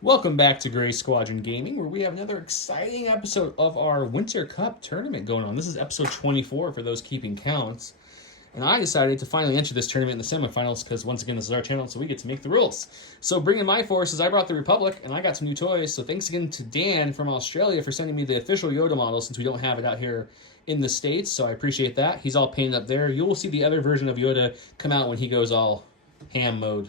Welcome back to Gray Squadron Gaming, where we have another exciting episode of our Winter Cup tournament going on. This is episode 24 for those keeping counts. And I decided to finally enter this tournament in the semifinals because, once again, this is our channel, so we get to make the rules. So, bringing my forces, I brought the Republic, and I got some new toys. So, thanks again to Dan from Australia for sending me the official Yoda model since we don't have it out here in the States. So, I appreciate that. He's all painted up there. You will see the other version of Yoda come out when he goes all ham mode,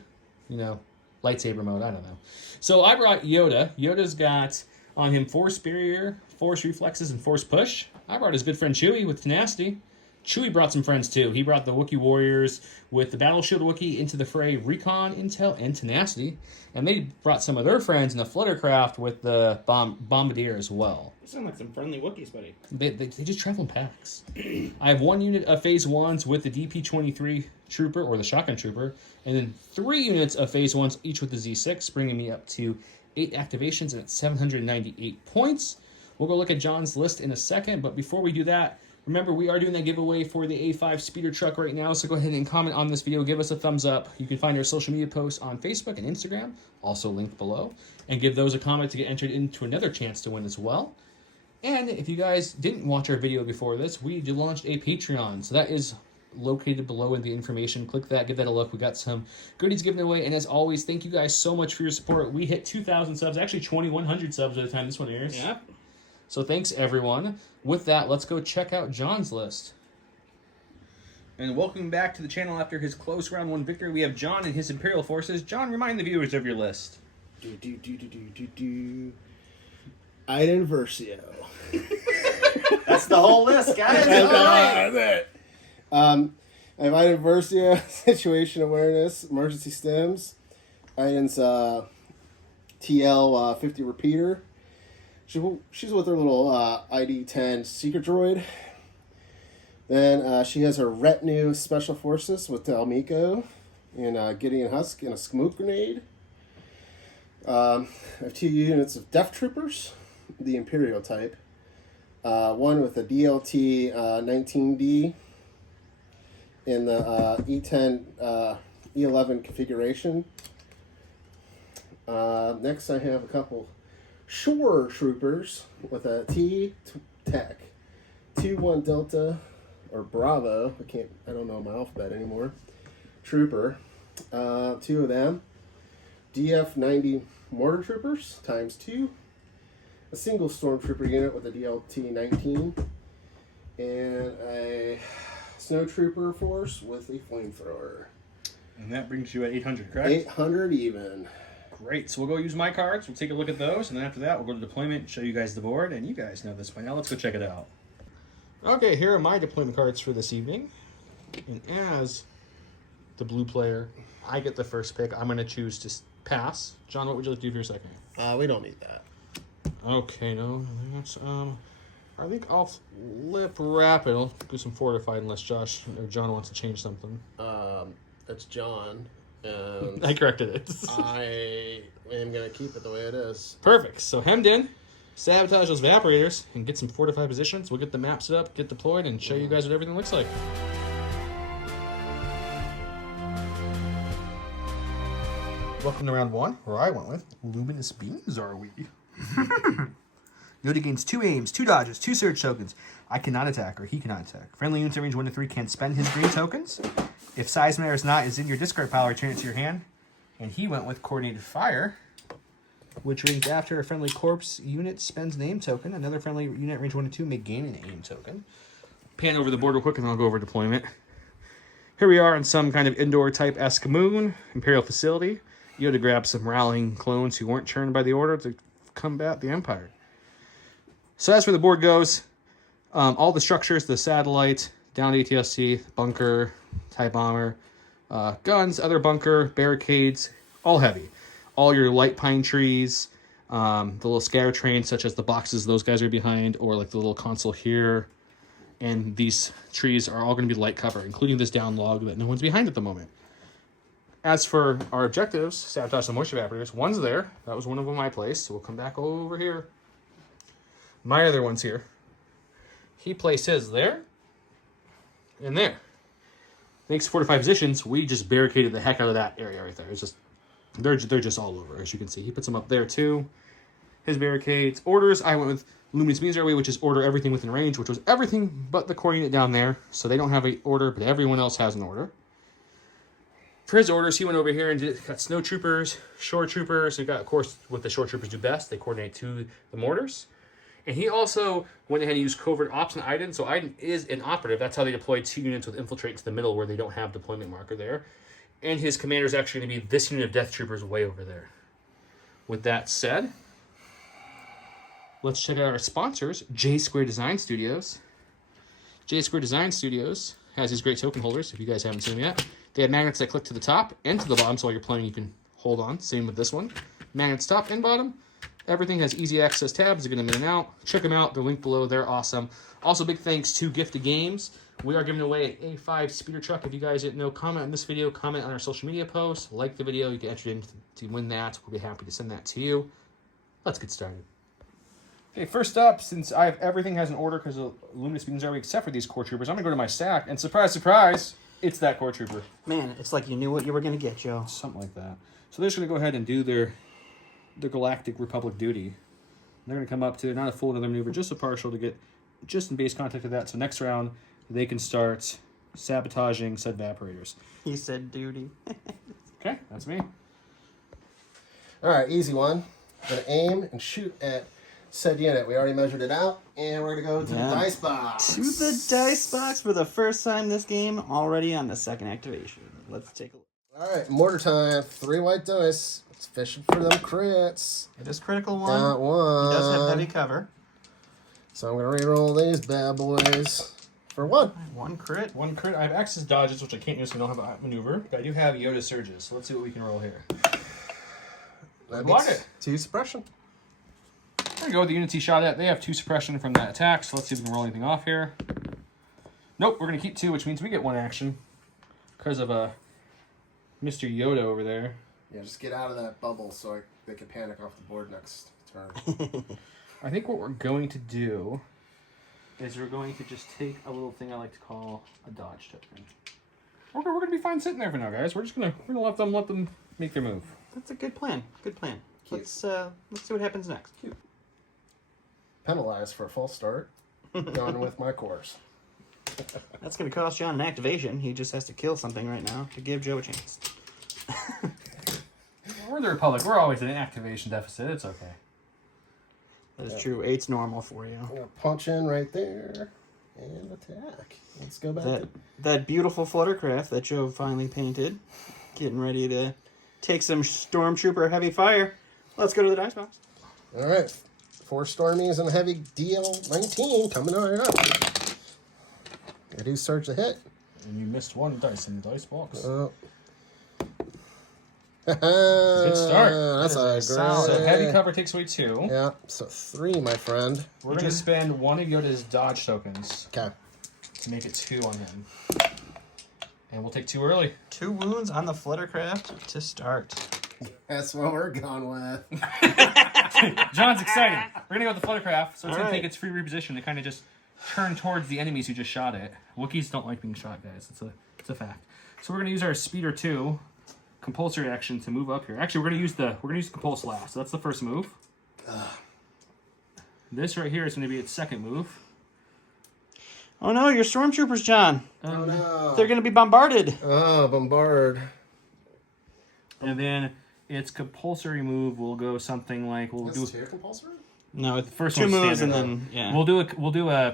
lightsaber mode, I don't know. So I brought Yoda. Yoda's got on him Force Barrier, Force Reflexes, and Force Push. I brought his good friend Chewie with Tenacity. Chewie brought some friends too. He brought the Wookiee Warriors with the Battle Shield Wookiee into the fray, Recon, Intel, and Tenacity. And they brought some of their friends in the Fluttercraft with the Bombardier as well. You sound like some friendly Wookiees, buddy. They just travel in packs. I have one unit of Phase 1s with the DP-23 Trooper, or the Shotgun Trooper, and then 3 units of Phase 1s, each with the Z6, bringing me up to 8 activations and at 798 points. We'll go look at John's list in a second, but before we do that, remember, we are doing that giveaway for the A5 speeder truck right now, so go ahead and comment on this video. Give us a thumbs up. You can find our social media posts on Facebook and Instagram, also linked below, and give those a comment to get entered into another chance to win as well. And if you guys didn't watch our video before this, we launched a Patreon, so that is located below in the information. Click that, give that a look. We got some goodies given away, and as always, thank you guys so much for your support. We hit 2,000 subs, actually 2,100 subs by the time this one airs. Yep. So thanks, everyone. With that, let's go check out John's list. And welcome back to the channel after his close round 1 victory. We have John and his Imperial forces. John, remind the viewers of your list. Iden Versio. That's the whole list, guys. That's it. I have Iden Versio, Situation Awareness, Emergency Stems. Iden's TL 50 Repeater. She's with her little ID-10 Secret Droid. Then she has her Retinue Special Forces with Almiko and Gideon Husk and a Smoke Grenade. I have 2 units of Death Troopers, the Imperial type. One with a DLT 19D in the E10 E11 configuration. Next, I have a couple Shore Troopers with a T-Tech 2-1 Delta or Bravo. I don't know my alphabet anymore. Trooper, 2 of them. DF-90 Mortar Troopers times 2. A single Stormtrooper unit with a DLT-19, and a Snow Trooper force with a Flamethrower. And that brings you at 800, correct? 800 even. Great. So we'll go use my cards. We'll take a look at those, and then after that, we'll go to deployment, show you guys the board, and you guys know this by now. Let's go check it out. Okay, here are my deployment cards for this evening. And as the blue player, I get the first pick. I'm going to choose to pass. John, what would you like to do for your second? We don't need that. Okay, no. I think I'll flip rapid. I'll do some fortified unless Josh or John wants to change something. That's John, and I corrected it. I am going to keep it the way it is. Perfect. So hemmed in, sabotage those evaporators, and get some fortified positions. We'll get the map set up, get deployed, and show you guys what everything looks like. Welcome to round 1, where I went with Luminous Beams, are we? Yoda gains 2 aims, 2 dodges, 2 surge tokens. I cannot attack, or he cannot attack. Friendly units in range 1 to 3 can spend his green tokens. If Size Matters Not is in your discard pile, return it to your hand. And he went with Coordinated Fire, which means after a friendly corpse unit spends an aim token, another friendly unit range 1 to 2 may gain an aim token. Pan over the board real quick, and then I'll go over deployment. Here we are on some kind of indoor type-esque moon, Imperial facility. Yoda grabs some rallying clones who weren't churned by the Order to combat the Empire. So that's where the board goes. All the structures, the satellite, down ATSC, bunker, TIE bomber, guns, other bunker, barricades, all heavy. All your light pine trees, the little scatter trains, such as the boxes those guys are behind, or like the little console here. And these trees are all going to be light cover, including this down log that no one's behind at the moment. As for our objectives, sabotage the moisture evaporators. One's there. That was one of them I placed. So we'll come back over here. My other one's here. He placed his there and there. Thanks to fortified positions, we just barricaded the heck out of that area right there. It's just They're just all over, as you can see. He puts them up there too. His barricades. Orders, I went with Luminous Beams Airway, which is order everything within range, which was everything but the core unit down there. So they don't have an order, but everyone else has an order. For his orders, he went over here and got Snow Troopers, Shore Troopers. He got, of course, what the Shore Troopers do best. They coordinate to the mortars. And he also went ahead and used Covert Ops on Iden. So Iden is an operative. That's how they deploy 2 units with Infiltrate to the middle where they don't have deployment marker there. And his commander is actually going to be this unit of Death Troopers way over there. With that said, let's check out our sponsors, J Square Design Studios. J Square Design Studios has these great token holders, if you guys haven't seen them yet. They have magnets that click to the top and to the bottom, so while you're playing you can hold on. Same with this one. Magnets top and bottom. Everything has easy access tabs. You get them in and out. Check them out. They're linked below. They're awesome. Also, big thanks to Gifted Games. We are giving away an A5 speeder truck. If you guys didn't know, comment on this video. Comment on our social media posts. Like the video. You get entered in to win that. We'll be happy to send that to you. Let's get started. Okay, first up, since everything has an order because of Luminous Beams Airway except for these core troopers, I'm going to go to my stack. And surprise, surprise, it's that core trooper. Man, it's like you knew what you were going to get, Joe. Something like that. So they're just going to go ahead and do their Galactic Republic duty. They're going to come up to not a full another maneuver, just a partial to get just in base contact of that. So next round, they can start sabotaging said evaporators. He said duty. Okay, that's me. All right, easy one. Gonna aim and shoot at said unit. We already measured it out, and we're gonna go to the dice box. To the dice box for the first time this game, already on the second activation. Let's take a look. All right, mortar time. 3 white dice. It's fishing for them crits. It is critical one. Got one. He does have heavy cover. So I'm gonna re-roll these bad boys for 1. 1 crit. One crit. I have access dodges, which I can't use, so I don't have a maneuver. But I do have Yoda surges, so let's see what we can roll here. That Block beats it. 2 suppression. There we go with the units he shot at. They have 2 suppression from that attack, so let's see if we can roll anything off here. Nope, we're going to keep 2, which means we get 1 action. Because of Mr. Yoda over there. Yeah, just get out of that bubble so they can panic off the board next turn. I think what we're going to do is we're going to just take a little thing I like to call a dodge token. We're going to be fine sitting there for now, guys. We're going to let them make their move. That's a good plan. Good plan. Cute. Let's see what happens next. Cute. Penalized for a false start. Going with my cores. That's going to cost John an activation. He just has to kill something right now to give Joe a chance. We're the Republic. We're always in an activation deficit. It's okay. That is true. 8's normal for you. I'm gonna punch in right there and attack. Let's go back. That beautiful fluttercraft that Joe finally painted. Getting ready to take some Stormtrooper heavy fire. Let's go to the dice box. All right. 4 Stormies and a heavy DL-19 coming right up. I do search the hit. And you missed 1 dice in the dice box. Good start. That's a great. So heavy cover takes away 2. Yeah, so 3, my friend. We're going to spend 1 of Yoda's dodge tokens Okay. to make it 2 on him. And we'll take 2 early. 2 wounds on the fluttercraft to start. That's what we're going with. John's excited. We're going to go with the fluttercraft, so it's going to All right. take its free reposition to kind of just turn towards the enemies who just shot it. Wookiees don't like being shot, guys. It's a fact. So we're going to use our Speeder 2 compulsory action to move up here. Actually, we're going to use Compulse last. So that's the first move. This right here is going to be its second move. Oh no, your Stormtroopers, John. Oh no. They're going to be bombarded. Oh, bombard. And then its compulsory move will go something like That's 2 compulsory? No, it's first 2 one's moves standard. and then, yeah. We'll do a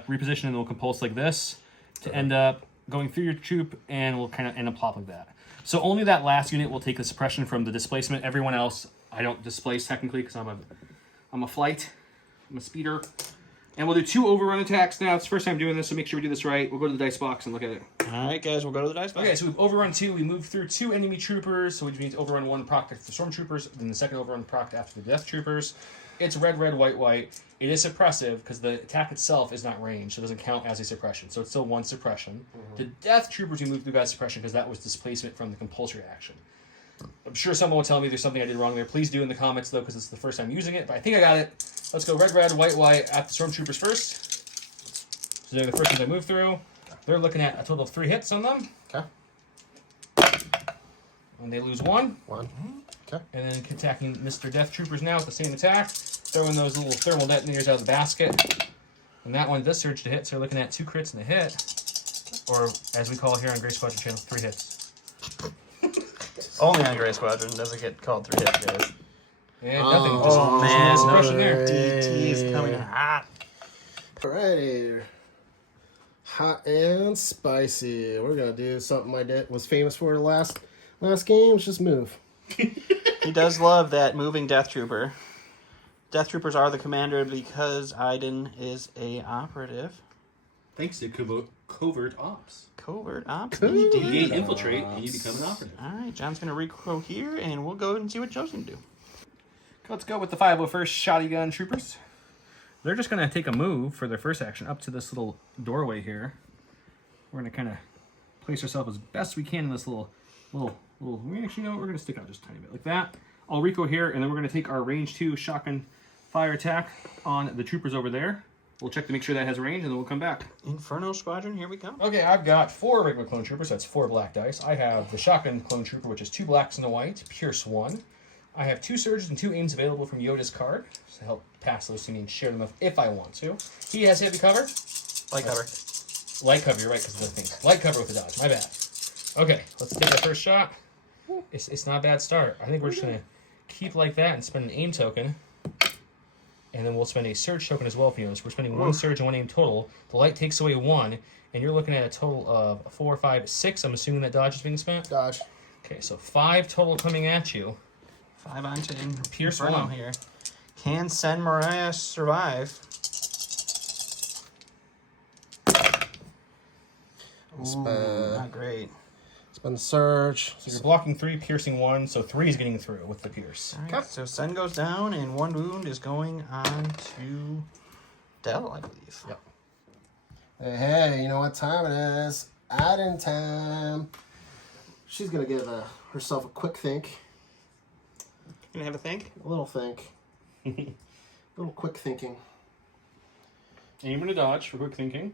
reposition and we'll compulse like this to end up going through your troop, and we'll kind of end up plop like that. So only that last unit will take the suppression from the displacement. Everyone else, I don't displace technically because I'm a flight, I'm a speeder. And we'll do 2 overrun attacks now. It's the first time doing this, so make sure we do this right. We'll go to the dice box and look at it. All right, guys, we'll go to the dice box. Okay, so we've overrun 2. We move through 2 enemy troopers, so which means overrun 1 proc after the stormtroopers, then the second overrun proc after the death troopers. It's red, red, white, white. It is suppressive because the attack itself is not ranged, so it doesn't count as a suppression. So it's still 1 suppression. The death troopers we moved through got suppression because that was displacement from the compulsory action. I'm sure someone will tell me there's something I did wrong there. Please do in the comments though, because it's the first time using it. But I think I got it. Let's go red, red, white, white at the stormtroopers first. So they're the first ones I move through. They're looking at a total of 3 hits on them. Okay. And they lose 1. 1. Okay. And then attacking Mr. Death Troopers now with the same attack. Throwing those little thermal detonators out of the basket. And that one does surge to hit, so we're looking at 2 crits and a hit. Or, as we call here on Gray Squadron channel, 3 hits. Only on Gray Squadron does it get called 3 hits, guys. And nothing. Oh, just man. suppression there. DT is coming in hot. Alrighty. Hot and spicy. We're gonna do something I was famous for the last game. Just move. He does love that moving Death Trooper. Death Troopers are the commander because Iden is a operative. Thanks to covert ops. Covert ops. You indeed. gain infiltrate and you become an operative. All right, John's going to recro here, and we'll go and see what Joe's going to do. Let's go with the 501st Shotgun Troopers. They're just going to take a move for their first action up to this little doorway here. We're going to kind of place ourselves as best we can in this little. We actually know we're going to stick out just a tiny bit like that. I'll recro here, and then we're going to take our range 2 shotgun fire attack on the troopers over there. We'll check to make sure that has range, and then we'll come back. Inferno Squadron, here we come. Okay, I've got 4 regular clone troopers. That's 4 black dice. I have the shotgun clone trooper, which is 2 blacks and a white, Pierce 1. I have 2 surges and 2 aims available from Yoda's card to help pass those to me and share them if I want to. He has heavy cover. Light cover. Light cover, you're right, because of the things. Light cover with the dodge, my bad. Okay, let's take our first shot. It's not a bad start. I think we're just going to keep like that and spend an aim token. And then we'll spend a surge token as well if you notice. We're spending 1 surge and 1 aim total. The light takes away 1, and you're looking at a total of 4, 5, 6. I'm assuming that dodge is being spent? Dodge. Okay, so 5 total coming at you. 5 on to Pierce Inferno 1 here. Can Sen Mariah survive? Ooh, not great. Spend the surge. So you're blocking 3, piercing 1, so 3 is getting through with the pierce. All right, so Sen goes down, and 1 wound is going on to Del, I believe. Yep. Hey, you know what time it is? Iden time. She's gonna give herself a quick think. Gonna have a think? A little think. A little quick thinking. Aim and a dodge for quick thinking.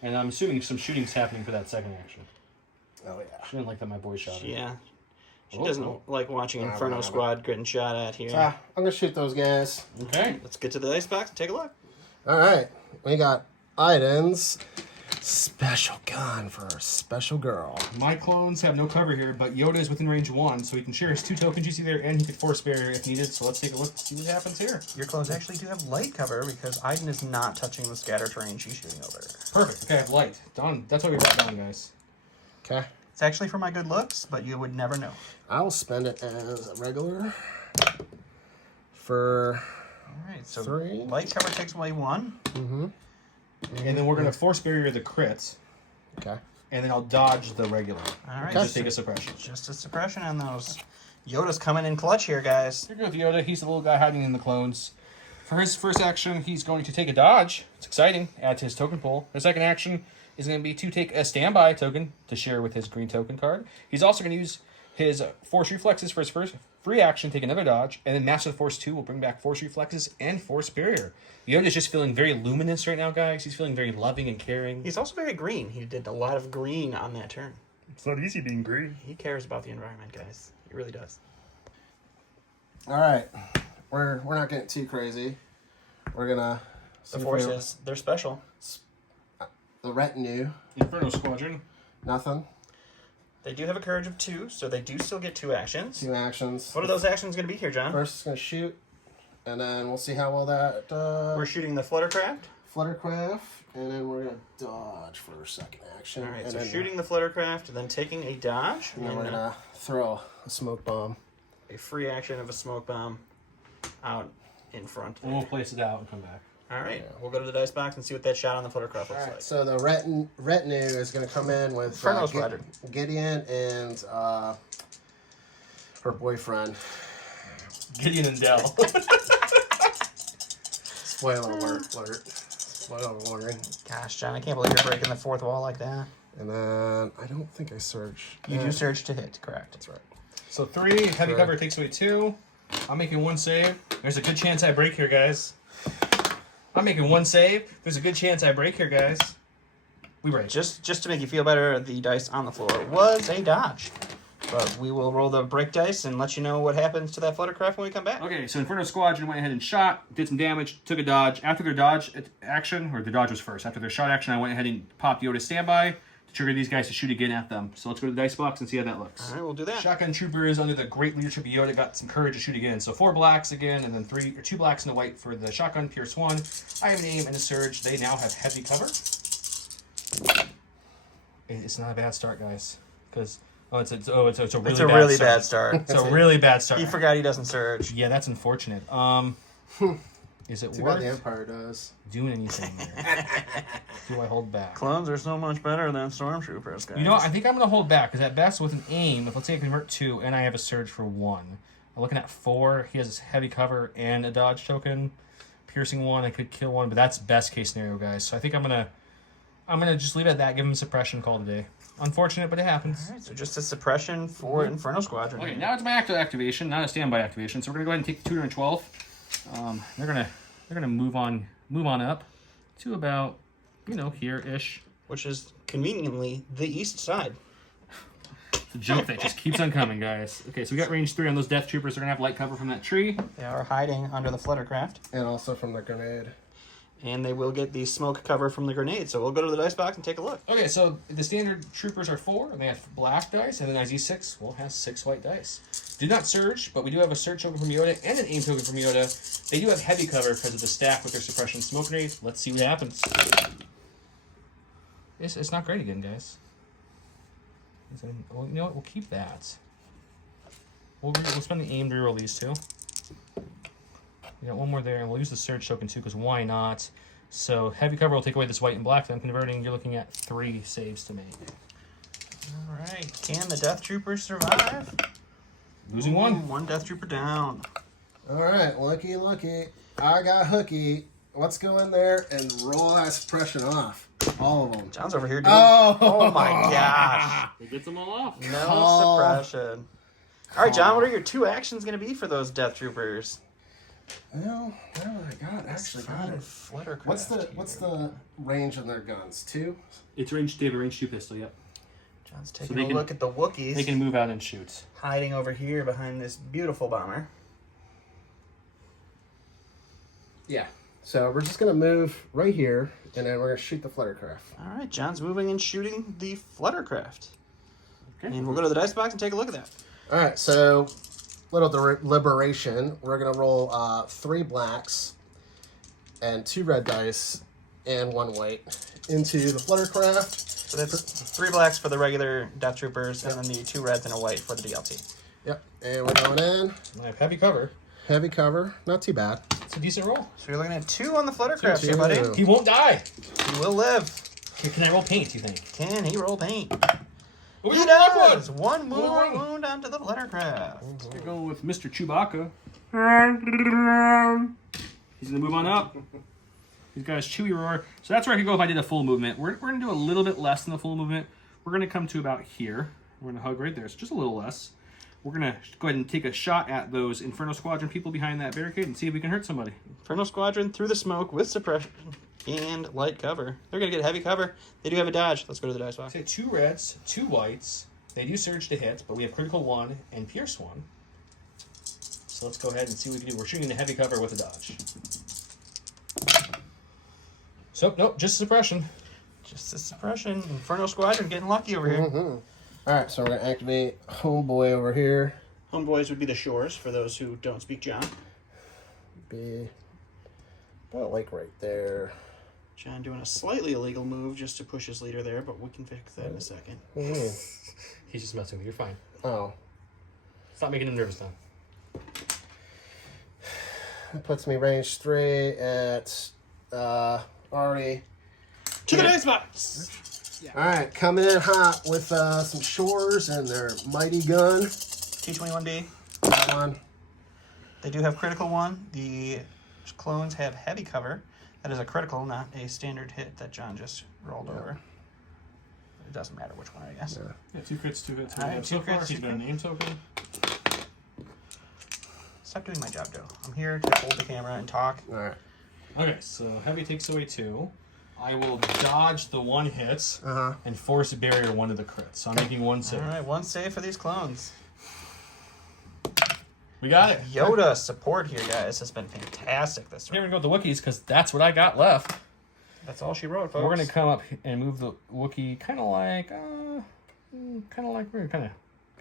And I'm assuming some shooting's happening for that second action. Oh yeah. She didn't like that my boy shot her. Yeah. She Oh, doesn't oh. like watching Inferno Squad getting shot at here. I'm gonna shoot those guys. Okay. Let's get to the dice box and take a look. All right, we got Iden's special gun for a special girl. My clones have no cover here, but Yoda is within range 1, so he can share his 2 tokens you see there, and he can force barrier if needed. So let's take a look and see what happens here. Your clones actually do have light cover because Iden is not touching the scatter terrain she's shooting over. Perfect. Okay, I have light. Done. That's what we brought down, guys. Okay. It's actually for my good looks, but you would never know. I'll spend it as a regular for All right, so 3. light cover takes away 1. Mm-hmm. And then we're going to force barrier the crits, Okay. and then I'll dodge the regular. All right, Just take a suppression. just a suppression on those. Yoda's coming in clutch here, guys. Here goes Yoda. He's the little guy hiding in the clones. For his first action, he's going to take a dodge. It's exciting. Add to his token pool. His second action is going to be to take a standby token to share with his green token card. He's also going to use his force reflexes for his first free action, take another dodge, and then Master of the Force 2 will bring back force reflexes and force barrier. Yoda's just feeling very luminous right now, guys. He's feeling very loving and caring. He's also very green. He did a lot of green on that turn. It's not easy being green. He cares about the environment, guys. He really does. All right. We're not getting too crazy. We're gonna. The forces, they're special. The retinue. Inferno Squadron. Nothing. They do have a courage of 2, so they do still get 2 actions. 2 actions. What are those actions going to be here, John? First is gonna shoot, and then we'll see how well that. We're shooting the Fluttercraft. Fluttercraft, and then we're gonna dodge for our second action. All right, and so then, shooting the Fluttercraft, and then taking a dodge, And then we're gonna throw a smoke bomb. a free action of a smoke bomb out in front. And we'll place it out and come back. All right, we'll go to the dice box and see what that shot on the Fluttercraft looks like. So the retinue is gonna come in with Inferno Squadron. Gideon and her boyfriend. Gideon and Dell. Spoiler alert. Spoiler alert. Gosh, John, I can't believe you're breaking the 4th wall like that. And then I don't think I surge. You do surge to hit, correct? That's right. So 3, heavy cover takes away 2. I'm making 1 save. There's a good chance I break here, guys. I'm making 1 save. There's a good chance I break here, guys. We break. Just to make you feel better, the dice on the floor was a dodge. But we will roll the break dice and let you know what happens to that fluttercraft when we come back. Okay, so Inferno Squadron went ahead and shot, did some damage, took a dodge. After their dodge action, or the dodge was first, after their shot action, I went ahead and popped Yoda standby to trigger these guys to shoot again at them. So let's go to the dice box and see how that looks. All right, we'll do that. Shotgun Troopers, under the great leadership of Yoda, got some courage to shoot again. So 4 blacks again, and then 2 blacks and a white for the shotgun, Pierce 1. I have an aim and a surge. They now have heavy cover. It's not a bad start, guys, because it's a really bad start. It's a really bad start. He forgot he doesn't surge. Yeah, that's unfortunate. Is it Too bad worth the Empire does. doing anything there? Do I hold back? Clones are so much better than stormtroopers, guys. You know, I think I'm going to hold back, because at best, with an aim, if let's say I convert 2, and I have a surge for 1, I'm looking at 4. He has heavy cover and a dodge token. Piercing 1, I could kill 1, but that's best case scenario, guys. So I think I'm gonna just leave it at that, give him suppression, call today. Unfortunate, but it happens. All right, so just a suppression for Inferno Squadron. Okay, now it's my active activation, not a standby activation. So we're gonna go ahead and take 212. They're gonna move on up to about, here-ish. Which is conveniently the east side. The joke that just keeps on coming, guys. Okay, so we got range 3 on those Death Troopers. They're gonna have light cover from that tree. They are hiding under the fluttercraft. And also from the grenade. And they will get the smoke cover from the grenade. So we'll go to the dice box and take a look. Okay, so the standard troopers are 4, and they have black dice, and then IZ6 will have 6 white dice. Do not surge, but we do have a surge token from Yoda and an aim token from Yoda. They do have heavy cover because of the stack with their suppression smoke grenade. Let's see what happens. It's not great again, guys. Well, you know what? We'll keep that. We'll spend the aim to reroll these 2. We got 1 more there, and we'll use the surge token too, because why not? So heavy cover will take away this white and black. Then converting, you're looking at 3 saves to make. All right. Can the Death Troopers survive? Losing 1. 1 Death Trooper down. All right, lucky. I got hooky. Let's go in there and roll that suppression off. All of them. John's over here doing... Oh, Oh my gosh. It gets them all off. No Call. suppression. All right, John, what are your 2 actions going to be for those Death Troopers? Well, now I actually got it. Fluttercraft What's the range on their guns? 2? It's range. They have a range 2 pistol. Yep. John's So taking they a can- look at the Wookiees. They can move out and shoot. Hiding over here behind this beautiful bomber. Yeah. So we're just gonna move right here, and then we're gonna shoot the fluttercraft. All right, John's moving and shooting the Fluttercraft. Okay. And we'll go to the dice box and take a look at that. All right. So little deliberation. We're gonna roll 3 blacks and 2 red dice and 1 white into the fluttercraft. So that's 3 blacks for the regular Death Troopers, and then the 2 reds and a white for the DLT. Yep. And we're going in. I have heavy cover. Heavy cover. Not too bad. It's a decent roll. So you're looking at 2 on the Fluttercraft here, 2. buddy. He won't die. He will live. Can I roll paint, you think? Can he roll paint? Oh, He got black does! One more One. wound onto the Fluttercraft. We're going with Mr. Chewbacca. He's going to move on up. He's got his Chewie roar. So that's where I could go if I did a full movement. We're going to do a little bit less than the full movement. We're going to come to about here. We're going to hug right there. So just a little less. We're going to go ahead and take a shot at those Inferno Squadron people behind that barricade and see if we can hurt somebody. Inferno Squadron through the smoke with suppression and light cover. They're going to get heavy cover. They do have a dodge. Let's go to the dice box. Say 2 reds, 2 whites. They do surge to hit, but we have critical 1 and pierce 1. So let's go ahead and see what we can do. We're shooting the heavy cover with a dodge. So, nope, just suppression. Just a suppression. Inferno Squadron getting lucky over here. All right. So we're gonna activate Homeboy over here. Homeboys would be the shores for those who don't speak John. Be about like right there. John doing a slightly illegal move just to push his leader there, but we can fix that in a second. What do you mean? He's just messing with you. You're fine. Oh, Stop making him nervous now. that puts me range 3 at already. To the dice box! All right, coming in hot with some shores and their mighty gun. T21D. One. They do have critical 1. The clones have heavy cover. That is a critical, not a standard hit that John just rolled over. It doesn't matter which one, I guess. Yeah. Yeah, 2 crits, 2 hits. Alright, So 2 far, crits, he's 2 got a crits. name token. Stop doing my job, Joe. I'm here to hold the camera and talk. All right. Okay, so heavy takes away 2. I will dodge the one hit Uh-huh. and force a barrier one to the crit. So I'm making one save. All right, one save for these clones. We got it. Yoda support here, guys, has been fantastic this We're round. going to go with the Wookiees because that's what I got left. That's all she wrote, folks. We're going to come up and move the Wookiee kind of like we're kind of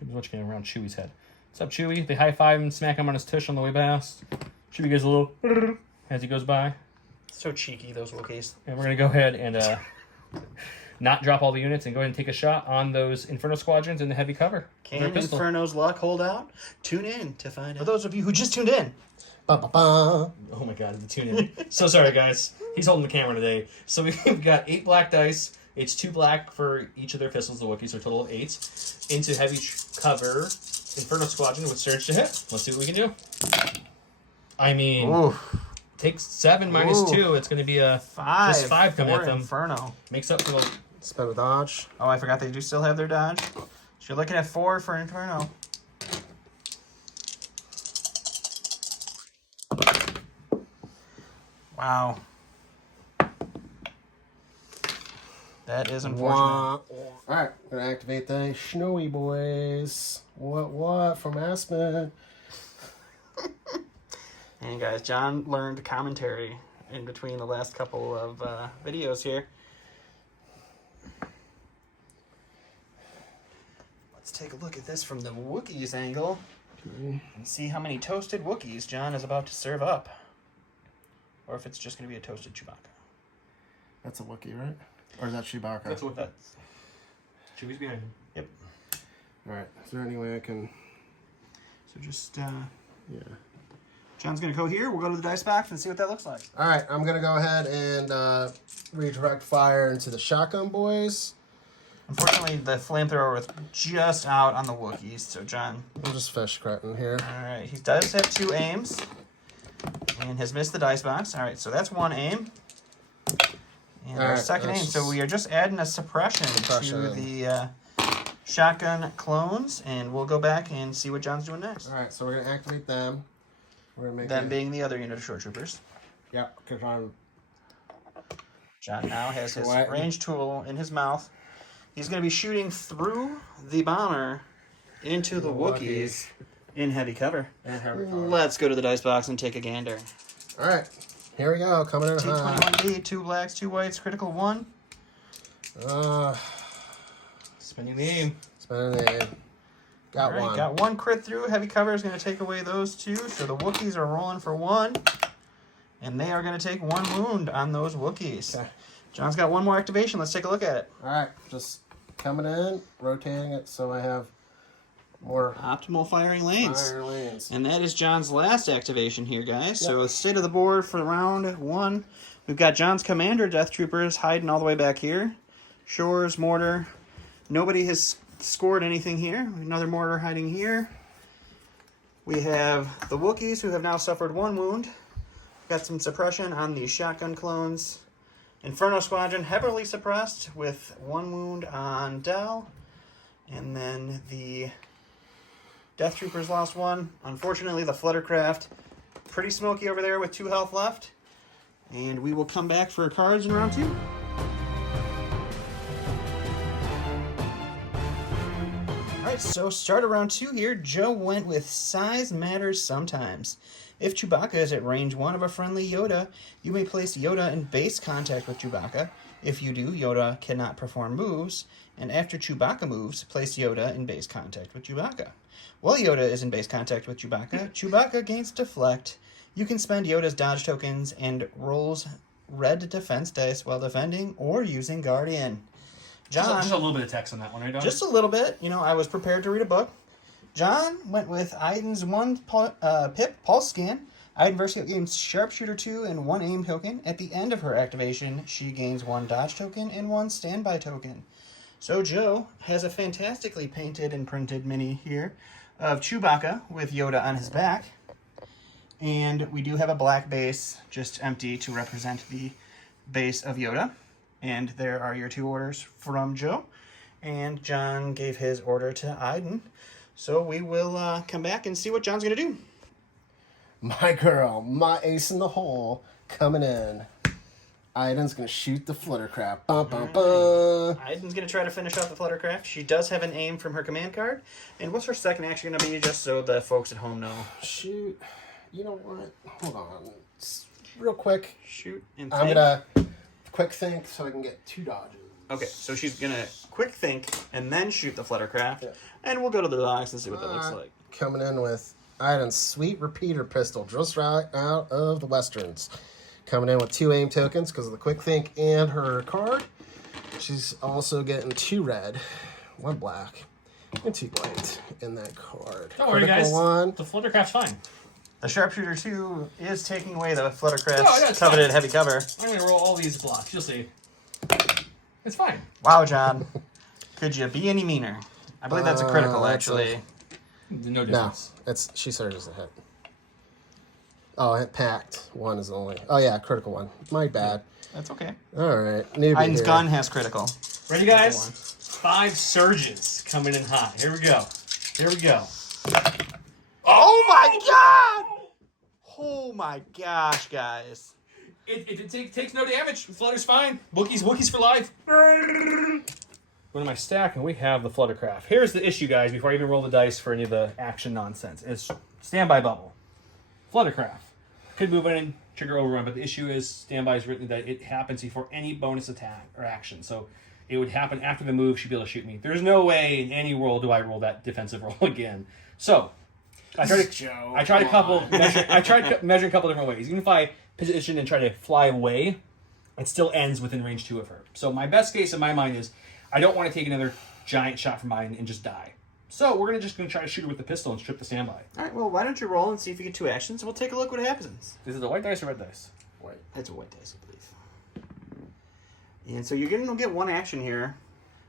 what you can around Chewie's head. What's up, Chewie? They high five and smack him on his tush on the way past. Chewie gives a little as he goes by. So cheeky, those Wookiees. And we're going to go ahead and not drop all the units and go ahead and take a shot on those Inferno Squadrons in the heavy cover. Can Their pistol. Inferno's luck hold out? Tune in to find out. For those of you who just tuned in, Ba-ba-ba. Oh my god, the tune in. So sorry, guys. He's holding the camera today. So we've got 8 black dice. It's 2 black for each of their pistols, the Wookiees, so a total of 8. Into heavy cover, Inferno Squadron with Surge to hit. Let's see what we can do. I mean, takes 7 minus 2. It's going to be a 5. just 5 coming for at them. Inferno. Makes up for the... Spend a dodge. Oh, I forgot they do still have their dodge. So you're looking at 4 for Inferno. Wow. That is unfortunate. All right, we're gonna activate the Snowy Boys. What from Aspen? And guys, John learned commentary in between the last couple of videos here. Let's take a look at this from the Wookiees angle and see how many toasted Wookiees John is about to serve up. Or if it's just going to be a toasted Chewbacca. That's a Wookiee, right? Or is that Chewbacca? That's what That's, Chewie's behind him. yep. All right. Is there any way I can? So just, Yeah. John's going to go here. We'll go to the dice box and see what that looks like. All right. I'm gonna go ahead and redirect fire into the Shotgun Boys. Unfortunately, the flamethrower was just out on the Wookiees, so John... I'm just fish cutting here. Alright, he does have 2 aims. And has missed the dice box. Alright, so that's 1 aim. And our Alright, second aim. that's So we are just adding a suppression to the shotgun clones. And we'll go back and see what John's doing next. All right. So we're gonna activate them. We're gonna make Them being the other unit of short troopers. Yeah, because I'm. John now has his What? range tool in his mouth. He's going to be shooting through the bomber into the Wookiees in heavy cover. Let's go to the dice box and take a gander. All right. Here we go. Coming in hot. T21D, 2 blacks, 2 whites, critical 1. Spending the aim. Spending the aim. Got All right, one. got 1 crit through. Heavy cover is going to take away those 2. So the Wookiees are rolling for 1. And they are going to take 1 wound on those Wookiees. Okay. John's got 1 more activation. Let's take a look at it. All right. Just coming in, rotating it so I have more Optimal firing lanes. fire lanes. And that is John's last activation here, guys. So state of the board for round 1. We've got John's Commander Death Troopers hiding all the way back here. Shores, Mortar. Nobody has scored anything here. Another Mortar hiding here. We have the Wookiees who have now suffered 1 wound. Got some suppression on the shotgun clones. Inferno Squadron heavily suppressed with 1 wound on Dell. And then the Death Troopers lost 1. Unfortunately, the Fluttercraft pretty smoky over there with 2 health left. And we will come back for cards in round 2. Alright, so start of round 2 here. Joe went with Size Matters Sometimes. If Chewbacca is at range 1 of a friendly Yoda, you may place Yoda in base contact with Chewbacca. If you do, Yoda cannot perform moves. And after Chewbacca moves, place Yoda in base contact with Chewbacca. While Yoda is in base contact with Chewbacca, Chewbacca gains Deflect. You can spend Yoda's dodge tokens and rolls red defense dice while defending or using Guardian. John, Just a little bit of text on that one, right, Don? just a little bit. You know, I was prepared to read a book. John went with Iden's 1 pip pulse scan. Iden Versio gains Sharpshooter 2 and 1 aim token. At the end of her activation, she gains 1 dodge token and 1 standby token. So Joe has a fantastically painted and printed mini here of Chewbacca with Yoda on his back. And we do have a black base just empty to represent the base of Yoda. And there are your 2 orders from Joe. And John gave his order to Iden. So we will come back and see what John's going to do. My girl, my ace in the hole, coming in. Iden's going to shoot the Fluttercraft. Bum, bum, bum. Iden's going to try to finish off the Fluttercraft. She does have an aim from her command card. And what's her second action going to be, just so the folks at home know? Shoot. You know what? Hold on. Real quick. Shoot and I'm think. going to quick think so I can get 2 dodges. Okay, so she's going to quick think and then shoot the Fluttercraft. Yeah. And we'll go to the box and see what that looks like. Coming in with Iden's sweet repeater pistol, just right out of the Westerns. Coming in with 2 aim tokens because of the quick think and her card. She's also getting 2 red, 1 black, and 2 white in that card. Don't worry, guys. One. The Fluttercraft's fine. The Sharpshooter 2 is taking away the Fluttercraft's Oh, yeah, it's coveted fine. heavy cover. I'm going to roll all these blocks. You'll see. It's fine. Wow, John. Could you be any meaner? I believe that's a critical, that's actually. No No, difference. she surges a hit. Oh, it packed. 1 is only. Oh yeah, critical 1. My bad. That's okay. All right, newbie Iden's here. gun has critical. Ready, guys? 5 surges coming in hot. Here we go. Here we go. Oh my god! Oh my gosh, guys. It takes no damage. Flutter's fine. Wookiees for life. Go to my stack, and we have the Fluttercraft. Here's the issue, guys, before I even roll the dice for any of the action nonsense. It's standby bubble. Fluttercraft. Could move in, trigger overrun, but the issue is standby is written that it happens before any bonus attack or action. So it would happen after the move, she'd be able to shoot me. There's no way in any roll do I roll that defensive roll again. So I tried measuring a couple different ways. Even if I position and try to fly away, it still ends within range 2 of her. So my best case in my mind is I don't want to take another giant shot from mine and just die. So we're just going to try to shoot her with the pistol and strip the standby. All right, well, why don't you roll and see if you get 2 actions, and we'll take a look what happens. Is it a white dice or red dice? White. It's a white dice, I believe. And so you're going to get 1 action here.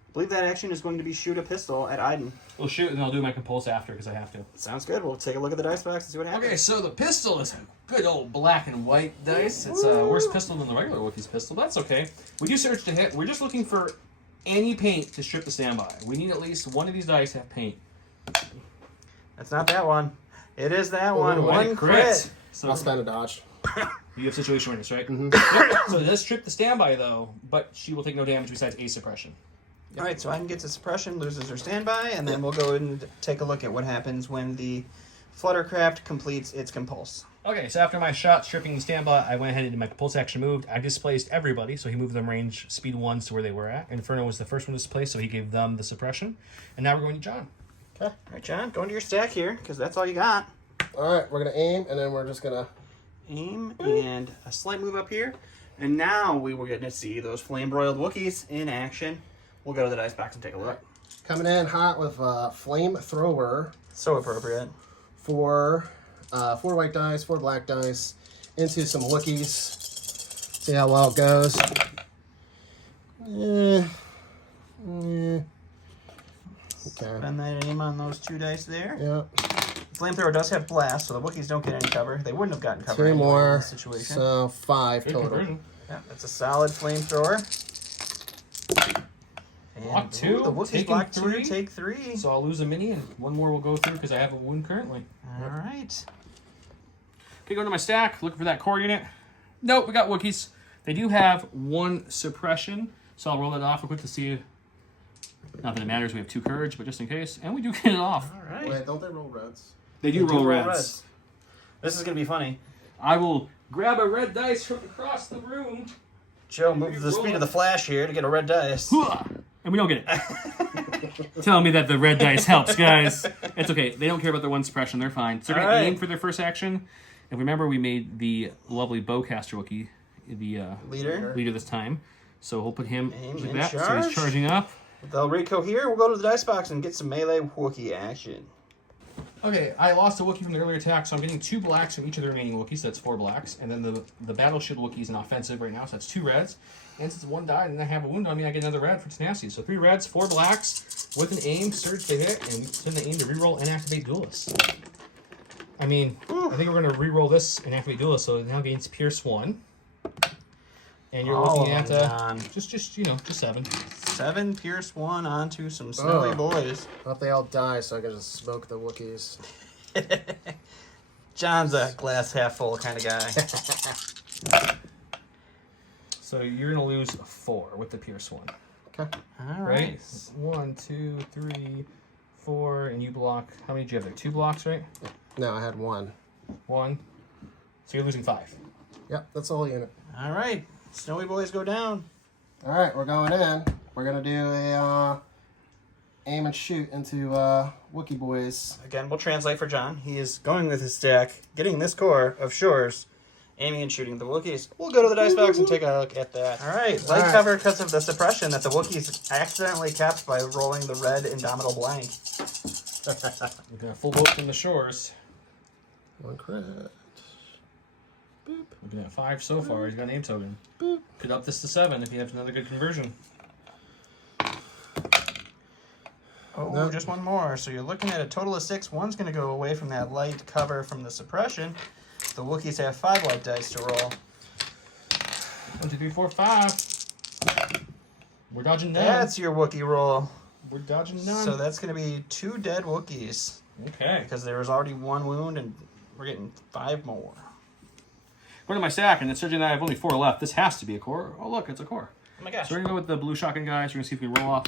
I believe that action is going to be shoot a pistol at Iden. We'll shoot and I'll do my compulse after because I have to. Sounds good. We'll take a look at the dice box and see what happens. Okay, so the pistol is a good old black and white dice. It's a worse pistol than the regular Wookiee's pistol. That's okay. We do search to hit. We're just looking for any paint to strip the standby. We need at least one of these dice to have paint. That's not that one. It is that one. Ooh, One crit. So I'll spend a dodge. you have situation awareness, right? Mm-hmm. So it does strip the standby though, but she will take no damage besides a suppression. All right, so Iden gets a suppression, loses her standby, and then we'll go and take a look at what happens when the Fluttercraft completes its compulse. Okay, so after my shot stripping the standby, I went ahead and did my compulse action moved. I displaced everybody, so he moved them range speed 1s to where they were at. Inferno was the first one displaced, so he gave them the suppression. And now we're going to John. Okay. All right, John, go into your stack here, because that's all you got. All right, we're gonna aim, and then we're just gonna. Aim and a slight move up here. And now we will get to see those flame-broiled Wookiees in action. We'll go to the dice box and take a look. Coming in hot with a flamethrower. So appropriate. 4 white dice, 4 black dice, into some Wookiees. See how well it goes. Okay. Spend that aim on those 2 dice there. Yep. Flamethrower does have blast, so the Wookiees don't get any cover. They wouldn't have gotten cover 2 anyway in more. this situation. So 5 Good total. conversion. Yeah, that's a solid flamethrower. And, Block 2, the Wookiees taking block 2, 3. take 3. So I'll lose a mini, and one more will go through because I have a wound currently. All right. Okay, go to my stack, looking for that core unit. Nope, we got Wookiees. They do have 1 suppression, so I'll roll it off real quick to see. Not that it matters, we have 2 courage, but just in case. And we do get it off. All right. Wait, don't they roll reds? They do roll reds. This is going to be funny. I will grab a red dice from across the room. Joe moves the speed of the Flash here to get a red dice. And we don't get it. Tell me that the red dice helps, guys. It's okay. They don't care about their 1 suppression. They're fine. So they're going to aim for their first action. And remember, we made the lovely bowcaster Wookiee the leader this time. So we'll put him Aim like and that. So charge. he's charging up. With El Rico here, we'll go to the dice box and get some melee Wookiee action. Okay, I lost a Wookiee from the earlier attack, so I'm getting 2 blacks from each of the remaining Wookiees. So that's 4 blacks. And then the Battle Shield Wookiee is an offensive right now, so that's 2 reds. And since 1 died and I have a wound on me, I get another red for tenacity. So 3 reds, 4 blacks, with an aim, surge to hit, and send the aim to reroll and activate Duelist. I mean, I think we're going to reroll this and activate Duelist, so it now gains Pierce 1. And you're looking at just 7. 7 Pierce 1 onto some snowy boys. Hope they all die so I can just smoke the Wookiees. John's a glass half full kind of guy. So you're gonna lose 4 with the Pierce one. Okay. All Right? right. 1, 2, 3, 4, and you block. How many do you have there? 2 blocks, right? No, I had 1. 1. So you're losing 5. Yep, that's the whole unit. All right. Snowy boys go down. All right, we're going in. We're gonna do a aim and shoot into Wookiee boys. Again, we'll translate for John. He is going with his stack, getting this core of Shores, aiming and shooting the Wookiees. We'll go to the dice box and take a look at that. All right, light right. cover because of the suppression that the Wookiees accidentally kept by rolling the red Indomitable blank. We're gonna full vote from the Shores. 1 crit. Boop. Looking at 5 so far. He's got an aim token. Boop. Could up this to 7 if he has another good conversion. Oh, No. just one more. So you're looking at a total of 6. One's going to go away from that light cover from the suppression. The Wookiees have 5 white dice to roll. 1, 2, 3, 4, 5. We're dodging none. That's your Wookiee roll. We're dodging none. So that's going to be 2 dead Wookiees. Okay. Because there was already 1 wound, and we're getting 5 more. Go to my stack, and it's surging that I have only 4 left. This has to be a core. Oh, look, it's a core. Oh my gosh. So we're going to go with the blue shotgun guys. We're going to see if we roll off.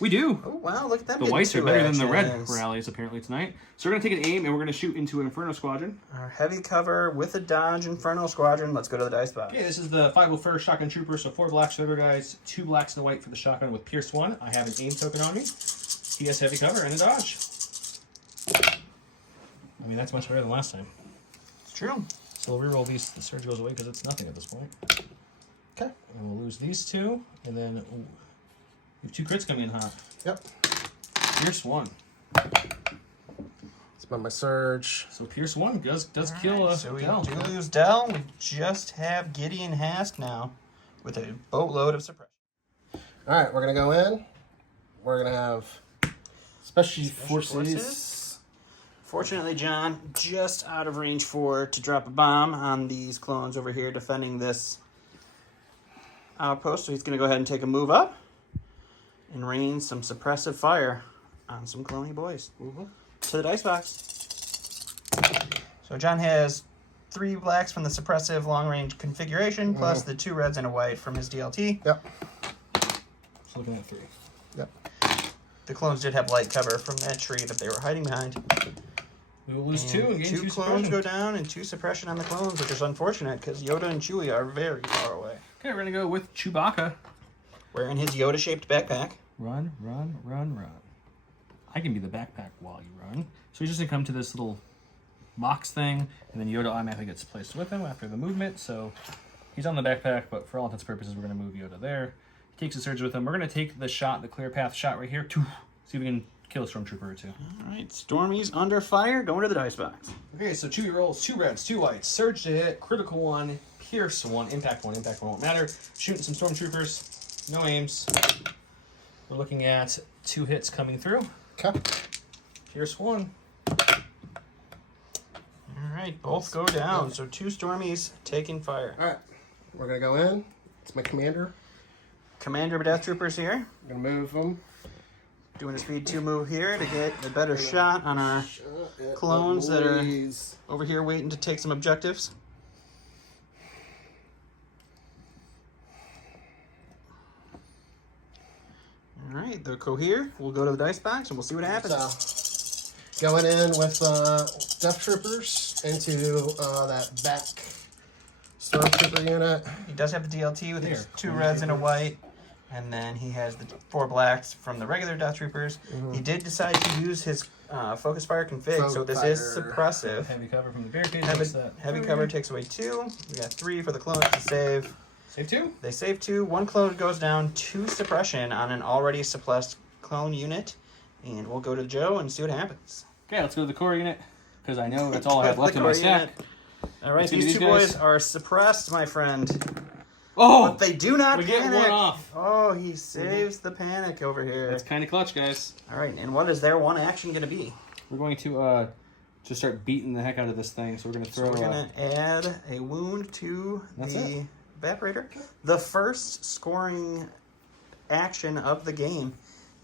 We do. Oh, wow, look at them. The getting whites are 2 better than the red actions. rallies, apparently, tonight. So we're going to take an aim, and we're going to shoot into an Inferno Squadron. Our heavy cover with a dodge Inferno Squadron. Let's go to the dice box. Okay, this is the 501st Shotgun Trooper, so 4 blacks for the other guys, 2 blacks and a white for the shotgun with Pierce 1. I have an aim token on me. He has heavy cover and a dodge. I mean, that's much better than last time. It's true. So we'll reroll these. The surge goes away because it's nothing at this point. Okay. And we'll lose these 2, and then ooh, we have 2 crits coming in hot. Yep. Pierce 1. It's by my surge. So Pierce 1 does kill a So we Del. do lose Dell. We just have Gideon Hask now with a boatload of suppression. All right, we're gonna go in. We're gonna have Special Forces. Fortunately, John just out of range 4 to drop a bomb on these clones over here defending this outpost. So he's going to go ahead and take a move up and rain some suppressive fire on some cloney boys. To the dice box. So John has 3 blacks from the suppressive long-range configuration, plus the 2 reds and a white from his DLT. Yep. Just looking at 3. Yep. The clones did have light cover from that tree that they were hiding behind. We will lose 2 and gain 2 2 clones suppression. go down and 2 suppression on the clones, which is unfortunate because Yoda and Chewie are very far away. Okay, we're going to go with Chewbacca. Wearing his Yoda-shaped backpack. Run, run, run, run. I can be the backpack while you run. So he's just going to come to this little box thing, and then Yoda automatically gets placed with him after the movement. So he's on the backpack, but for all intents and purposes, we're going to move Yoda there. He takes the surge with him. We're going to take the shot, the clear path shot right here. See if we can kill a Stormtrooper or 2. All right, Stormy's under fire. Going to the dice box. Okay, so Chewie rolls 2 reds, 2 whites. Surge to hit, critical 1, pierce 1, impact 1. Impact 1 won't matter. Shooting some Stormtroopers. No aims. We're looking at 2 hits coming through. Okay. Pierce 1. All right, both go down. So 2 Stormies taking fire. All right, we're gonna go in. It's my commander. Commander Death Troopers here. I'm gonna move them. Doing a speed 2 move here to get a better shot on our clones that are over here waiting to take some objectives. All right, they'll go here. We'll go to the dice box and we'll see what happens. So, going in with Death Troopers into that back Stormtrooper unit. He does have the DLT with his There. 2 reds and a white. And then he has the 4 blacks from the regular Death Troopers. He did decide to use his Focus Fire config, so this is suppressive. Heavy cover from the barricade. Heavy cover takes away 2. We got 3 for the clones to save. Save 2. They save 2. 1 clone goes down. 2 suppression on an already suppressed clone unit. And we'll go to Joe and see what happens. Okay, let's go to the core unit, because I know that's all I have left in my Core stack. unit. All right, Let's give these these 2 guys- boys are suppressed, my friend. Oh! But they do not We panic. get 1 off. Oh, he saves the panic over here. That's kind of clutch, guys. All right, and what is their 1 action going to be? We're going to just start beating the heck out of this thing. So we're going to So throw... we're going to add a wound to That's the it. evaporator. The first scoring action of the game.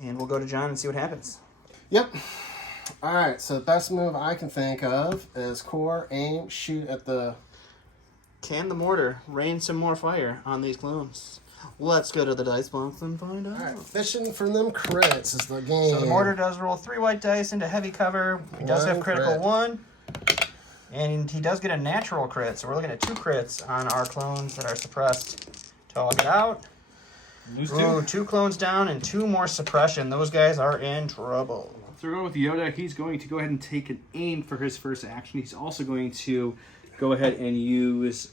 And we'll go to John and see what happens. Yep. All right. So the best move I can think of is core, aim, shoot at the Can the mortar rain some more fire on these clones? Let's go to the dice box and find out. All right, fishing for them crits is the game. So the mortar does roll 3 white dice into heavy cover. He does have critical crit. 1. And he does get a natural crit. So we're looking at 2 crits on our clones that are suppressed to all get out. Lose Ooh, 2. 2 clones down and 2 more suppression. Those guys are in trouble. So we're going with Yoda. He's going to go ahead and take an aim for his first action. He's also going to go ahead and use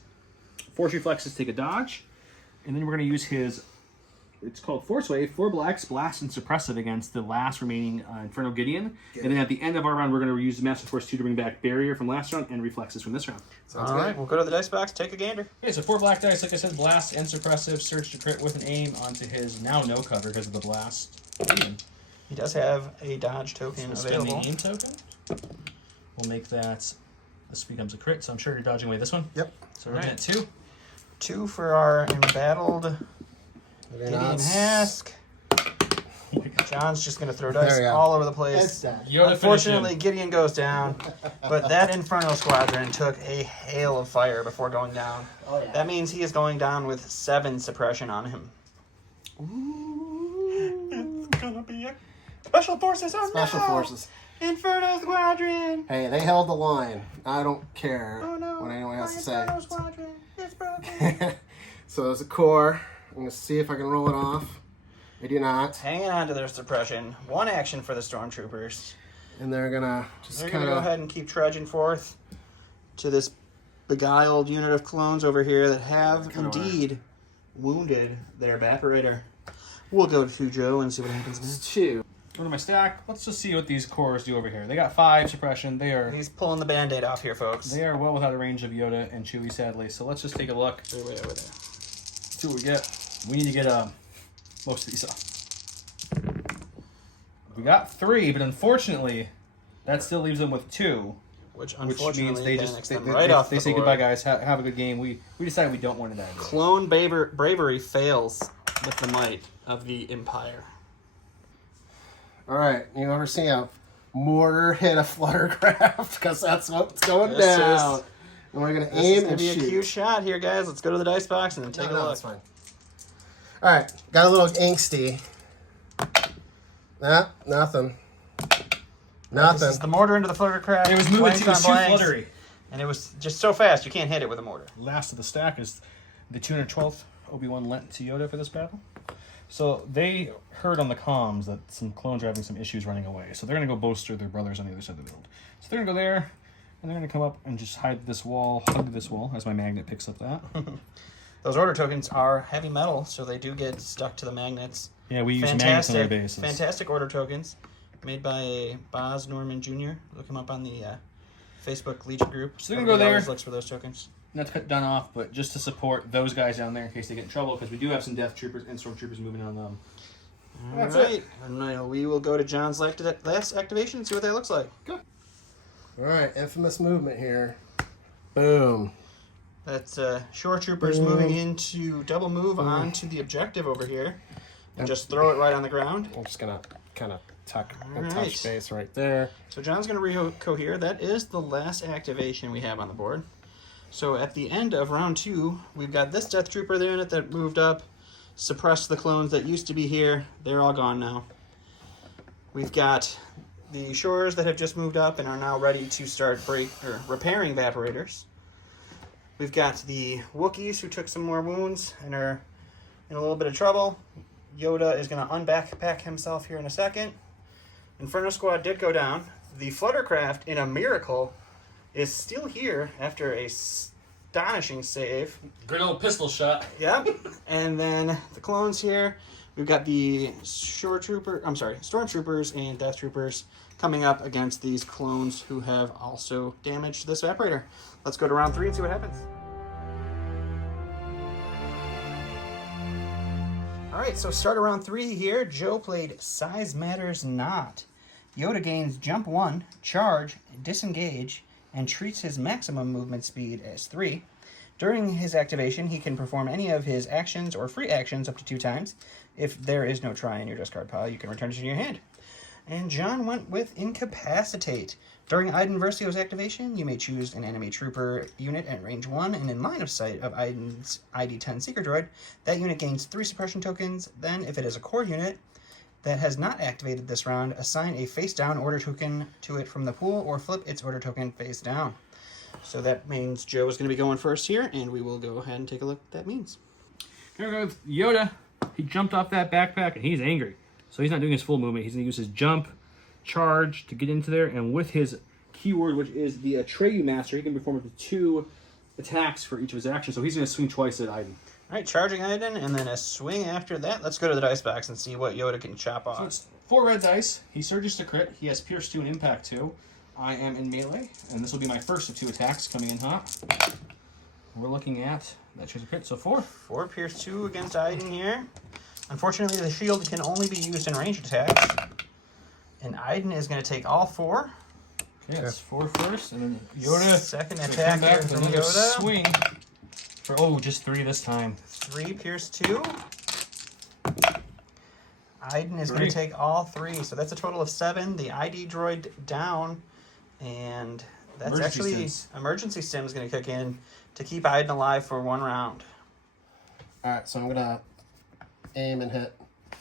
Force Reflexes to take a dodge. And then we're going to use his, it's called Force Wave, 4 blacks, blast and suppressive against the last remaining Inferno Gideon. And then at the end of our round, we're going to use Master Force 2 to bring back Barrier from last round and Reflexes from this round. Sounds All good. right, we'll go to the dice box, take a gander. Okay, so 4 black dice, like I said, blast and suppressive, surge to crit with an aim onto his now no cover because of the blast. Gideon. He does have a dodge token So spend available. the aim token. We'll make that, this becomes a crit, so I'm sure you're dodging away this one. Yep. So we're looking at 2. 2 for our embattled They're Gideon not- Hask. Oh my God. John's just going to throw There dice we go. all over the It's place. done. Yoda Unfortunately, finish Gideon goes down, but that Inferno Squadron took a hail of fire before going down. Oh, yeah. That means he is going down with 7 suppression on him. It's gonna be a Special Forces are Special now! Forces. Inferno Squadron! Hey, they held the line. I don't care Oh no, what anyone else my has to say. Inferno Squadron, it's broken. So there's a core. I'm going to see if I can roll it off. I do not. Hanging on to their suppression. 1 action for the Stormtroopers. And they're going to just They're kind going to go of... ahead and keep trudging forth to this beguiled unit of clones over here that have indeed wounded their evaporator. We'll go to Joe and see what happens next. 2. Go to my stack. Let's just see what these cores do over here. They got 5 suppression. They are He's pulling the band-aid off here, folks. well without the range of Yoda and Chewie, sadly. So let's just take a look. Way over there. See what we get. We need to get most of these off. We got 3, but unfortunately, that still leaves them with 2. Which Which unfortunately means they panics just them they, right they, off they the say board. goodbye, guys. Have a good game. We decided we don't want to die. Clone bravery fails with the might of the Empire. All right. You ever see a mortar hit a fluttercraft? Because that's what's going This is- down. And we're going to This is aim going and to be a shoot. cute shot here, guys. Let's go to the dice box and then take a look. That's fine. All right. Got a little angsty. Nah, nothing. This is the mortar into the fluttercraft. It was moving blanks too, on too blanks, fluttery. and it was just so fast you can't hit it with a mortar. Last of the stack is the 212th Obi-Wan lent to Yoda for this battle. So they heard on the comms that some clones are having some issues running away. So they're going to go bolster their brothers on the other side of the build. So they're going to go there, and they're going to come up and just hide this wall, hug this wall, as my magnet picks up that. Those order tokens are heavy metal, so they do get stuck to the magnets. Yeah, we use magnets on our Fantastic, bases. fantastic order tokens made by Boz Norman Jr. Look him up on the Facebook Legion group. So they're gonna go Everybody there. always looks for those tokens. Not to cut Dunn off, but just to support those guys down there in case they get in trouble, because we do have some Death Troopers and Stormtroopers moving on them. That's All right, it. and we will go to John's last activation and see what that looks like. All right. Infamous movement here. Boom. That's Shore Troopers moving into double move onto the objective over here. And just throw it right on the ground. I'm just going to kind of tuck and All right. touch base right there. So John's going to recohere. That is the last activation we have on the board. So at the end of round 2, we've got this Death Trooper there in it that moved up, suppressed the clones that used to be here. They're all gone now. We've got the Shores that have just moved up and are now ready to start repairing evaporators. We've got the Wookiees who took some more wounds and are in a little bit of trouble. Yoda is going to unbackpack himself here in a second. Inferno Squad did go down. The Fluttercraft, in a miracle, is still here after a astonishing save. Good old pistol shot. Yep. And then the clones here. We've got the Stormtroopers and Death Troopers coming up against these clones who have also damaged this evaporator. Let's go to round 3 and see what happens. All right, so start around 3 here. Joe played Size Matters Not. Yoda gains Jump 1, Charge, Disengage, and treats his maximum movement speed as 3. During his activation, he can perform any of his actions or free actions up to 2 times. If there is no try in your discard pile, you can return it to your hand. And John went with Incapacitate. During Iden Versio's activation, you may choose an enemy trooper unit at range 1 and in line of sight of Iden's ID-10 Seeker Droid. That unit gains 3 suppression tokens. Then, if it is a core unit that has not activated this round, assign a face-down order token to it from the pool or flip its order token face down. So that means Joe is going to be going first here, and we will go ahead and take a look what that means. Here we go with Yoda. He jumped off that backpack, and he's angry. So he's not doing his full movement. He's going to use his jump, charge to get into there, and with his keyword, which is the Atreyu Master, he can perform up to 2 attacks for each of his actions. So he's going to swing twice at Iden. All right, charging Iden, and then a swing after that. Let's go to the dice box and see what Yoda can chop off. So it's 4 red dice. He surges to crit. He has Pierce 2 and Impact 2. I am in melee, and this will be my first of 2 attacks coming in hot. We're looking at that choose a crit, so 4. 4 Pierce 2 against Iden here. Unfortunately, the shield can only be used in range attacks. And Iden is going to take all 4. Okay, that's 4 first, and then Yoda. Second Come attack back here with from another Yoda. swing. For, just 3 this time. 3 Pierce 2. Iden is going 3. to take all 3, so that's a total of 7. The ID droid down, and that's Emergency actually stims. emergency stim is going to kick in to keep Iden alive for 1 round. Alright, so I'm gonna aim and hit. All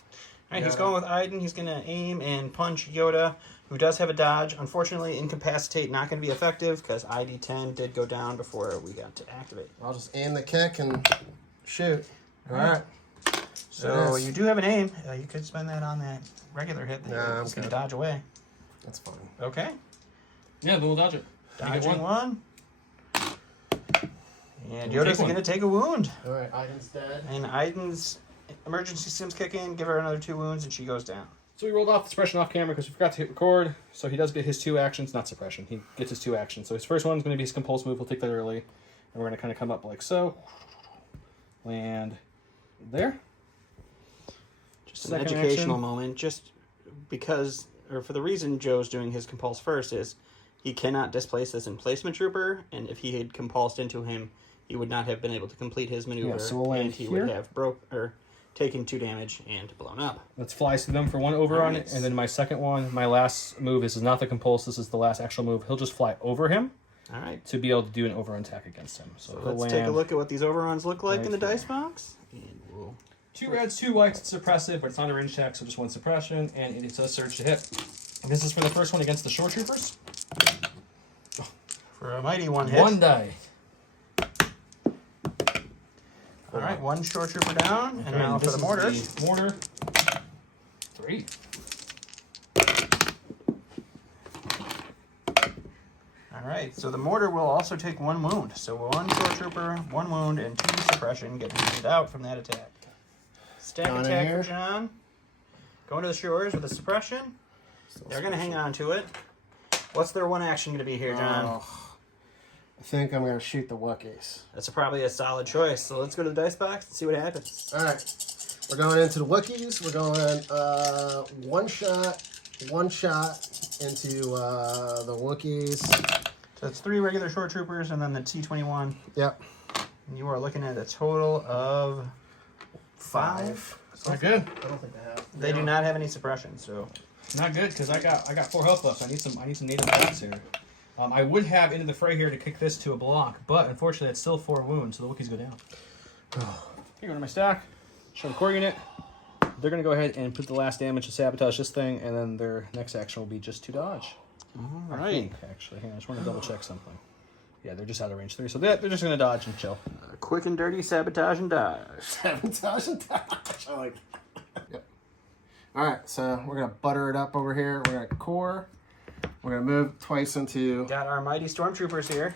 right, he's Yoda. going with Iden. He's going to aim and punch Yoda, who does have a dodge. Unfortunately, incapacitate not going to be effective because ID-10 did go down before we got to activate. I'll just aim the kick and shoot. Alright. So you do have an aim. You could spend that on that regular hit that Nah, you're I'm just going to good. dodge away. That's fine. Okay. Yeah, then we'll dodge it. You get Dodging 1. And We'll Yoda's take one. going to take a wound. Alright, Iden's dead. And Iden's emergency stims kick in, give her another 2 wounds, and she goes down. So we rolled off the suppression off camera because we forgot to hit record. So he does get his 2 actions, not suppression. He gets his 2 actions. So his first one is going to be his compulse move. He'll take that early. And we're going to kind of come up like so. Land there. Just an Second educational action. moment, just because, or for the reason Joe's doing his compulse first is he cannot displace this emplacement trooper, and if he had compulsed into him, he would not have been able to complete his maneuver, Yeah, so we'll land and he here. would have taken 2 damage and blown up. Let's fly through them for 1 over on it. Nice. And then my second one, my last move, this is not the compulse. This is the last actual move. He'll just fly over him All right, to be able to do an overrun attack against him. So he'll let's land take a look at what these overruns look like right in the here. dice box. And we'll 2 reds, 2 whites. It's suppressive, but it's not a range attack, so just 1 suppression, and it does surge to hit. And this is for the first one against the shore troopers. for a mighty 1 hit. 1 die. All right, 1 shore trooper down, and now for this the is mortar. the mortar. 3. All right, so the mortar will also take 1 wound. So 1 shore trooper, 1 wound, and 2 suppression get handed out from that attack. Stack John in attack here. for John. Going to the shores with a suppression. They're going to hang on to it. What's their 1 action going to be here, John? Oh, I think I'm gonna shoot the Wookiees. That's probably a solid choice. So let's go to the dice box and see what happens. Alright. We're going into the Wookiees. We're going 1 shot into the Wookiees. So it's 3 regular shore troopers and then the T-21. Yep. And you are looking at a total of 5. Not good. I don't think they have. They do not have any suppression, so Not good, because I got 4 health left. I need some native attacks here. I would have into the fray here to kick this to a block, but unfortunately it's still 4 wounds, so the Wookiees go down. Here, go to my stack. Show the core unit. They're going to go ahead and put the last damage to sabotage this thing, and then their next action will be just to dodge. all I right. think, actually. Hang on, I just want to double check something. Yeah, they're just out of range 3, so they're just going to dodge and chill. Quick and dirty sabotage and dodge. Sabotage and dodge. I like it. Yep. Alright, so we're gonna butter it up over here. We're gonna core. We're gonna move twice into Got our mighty stormtroopers here.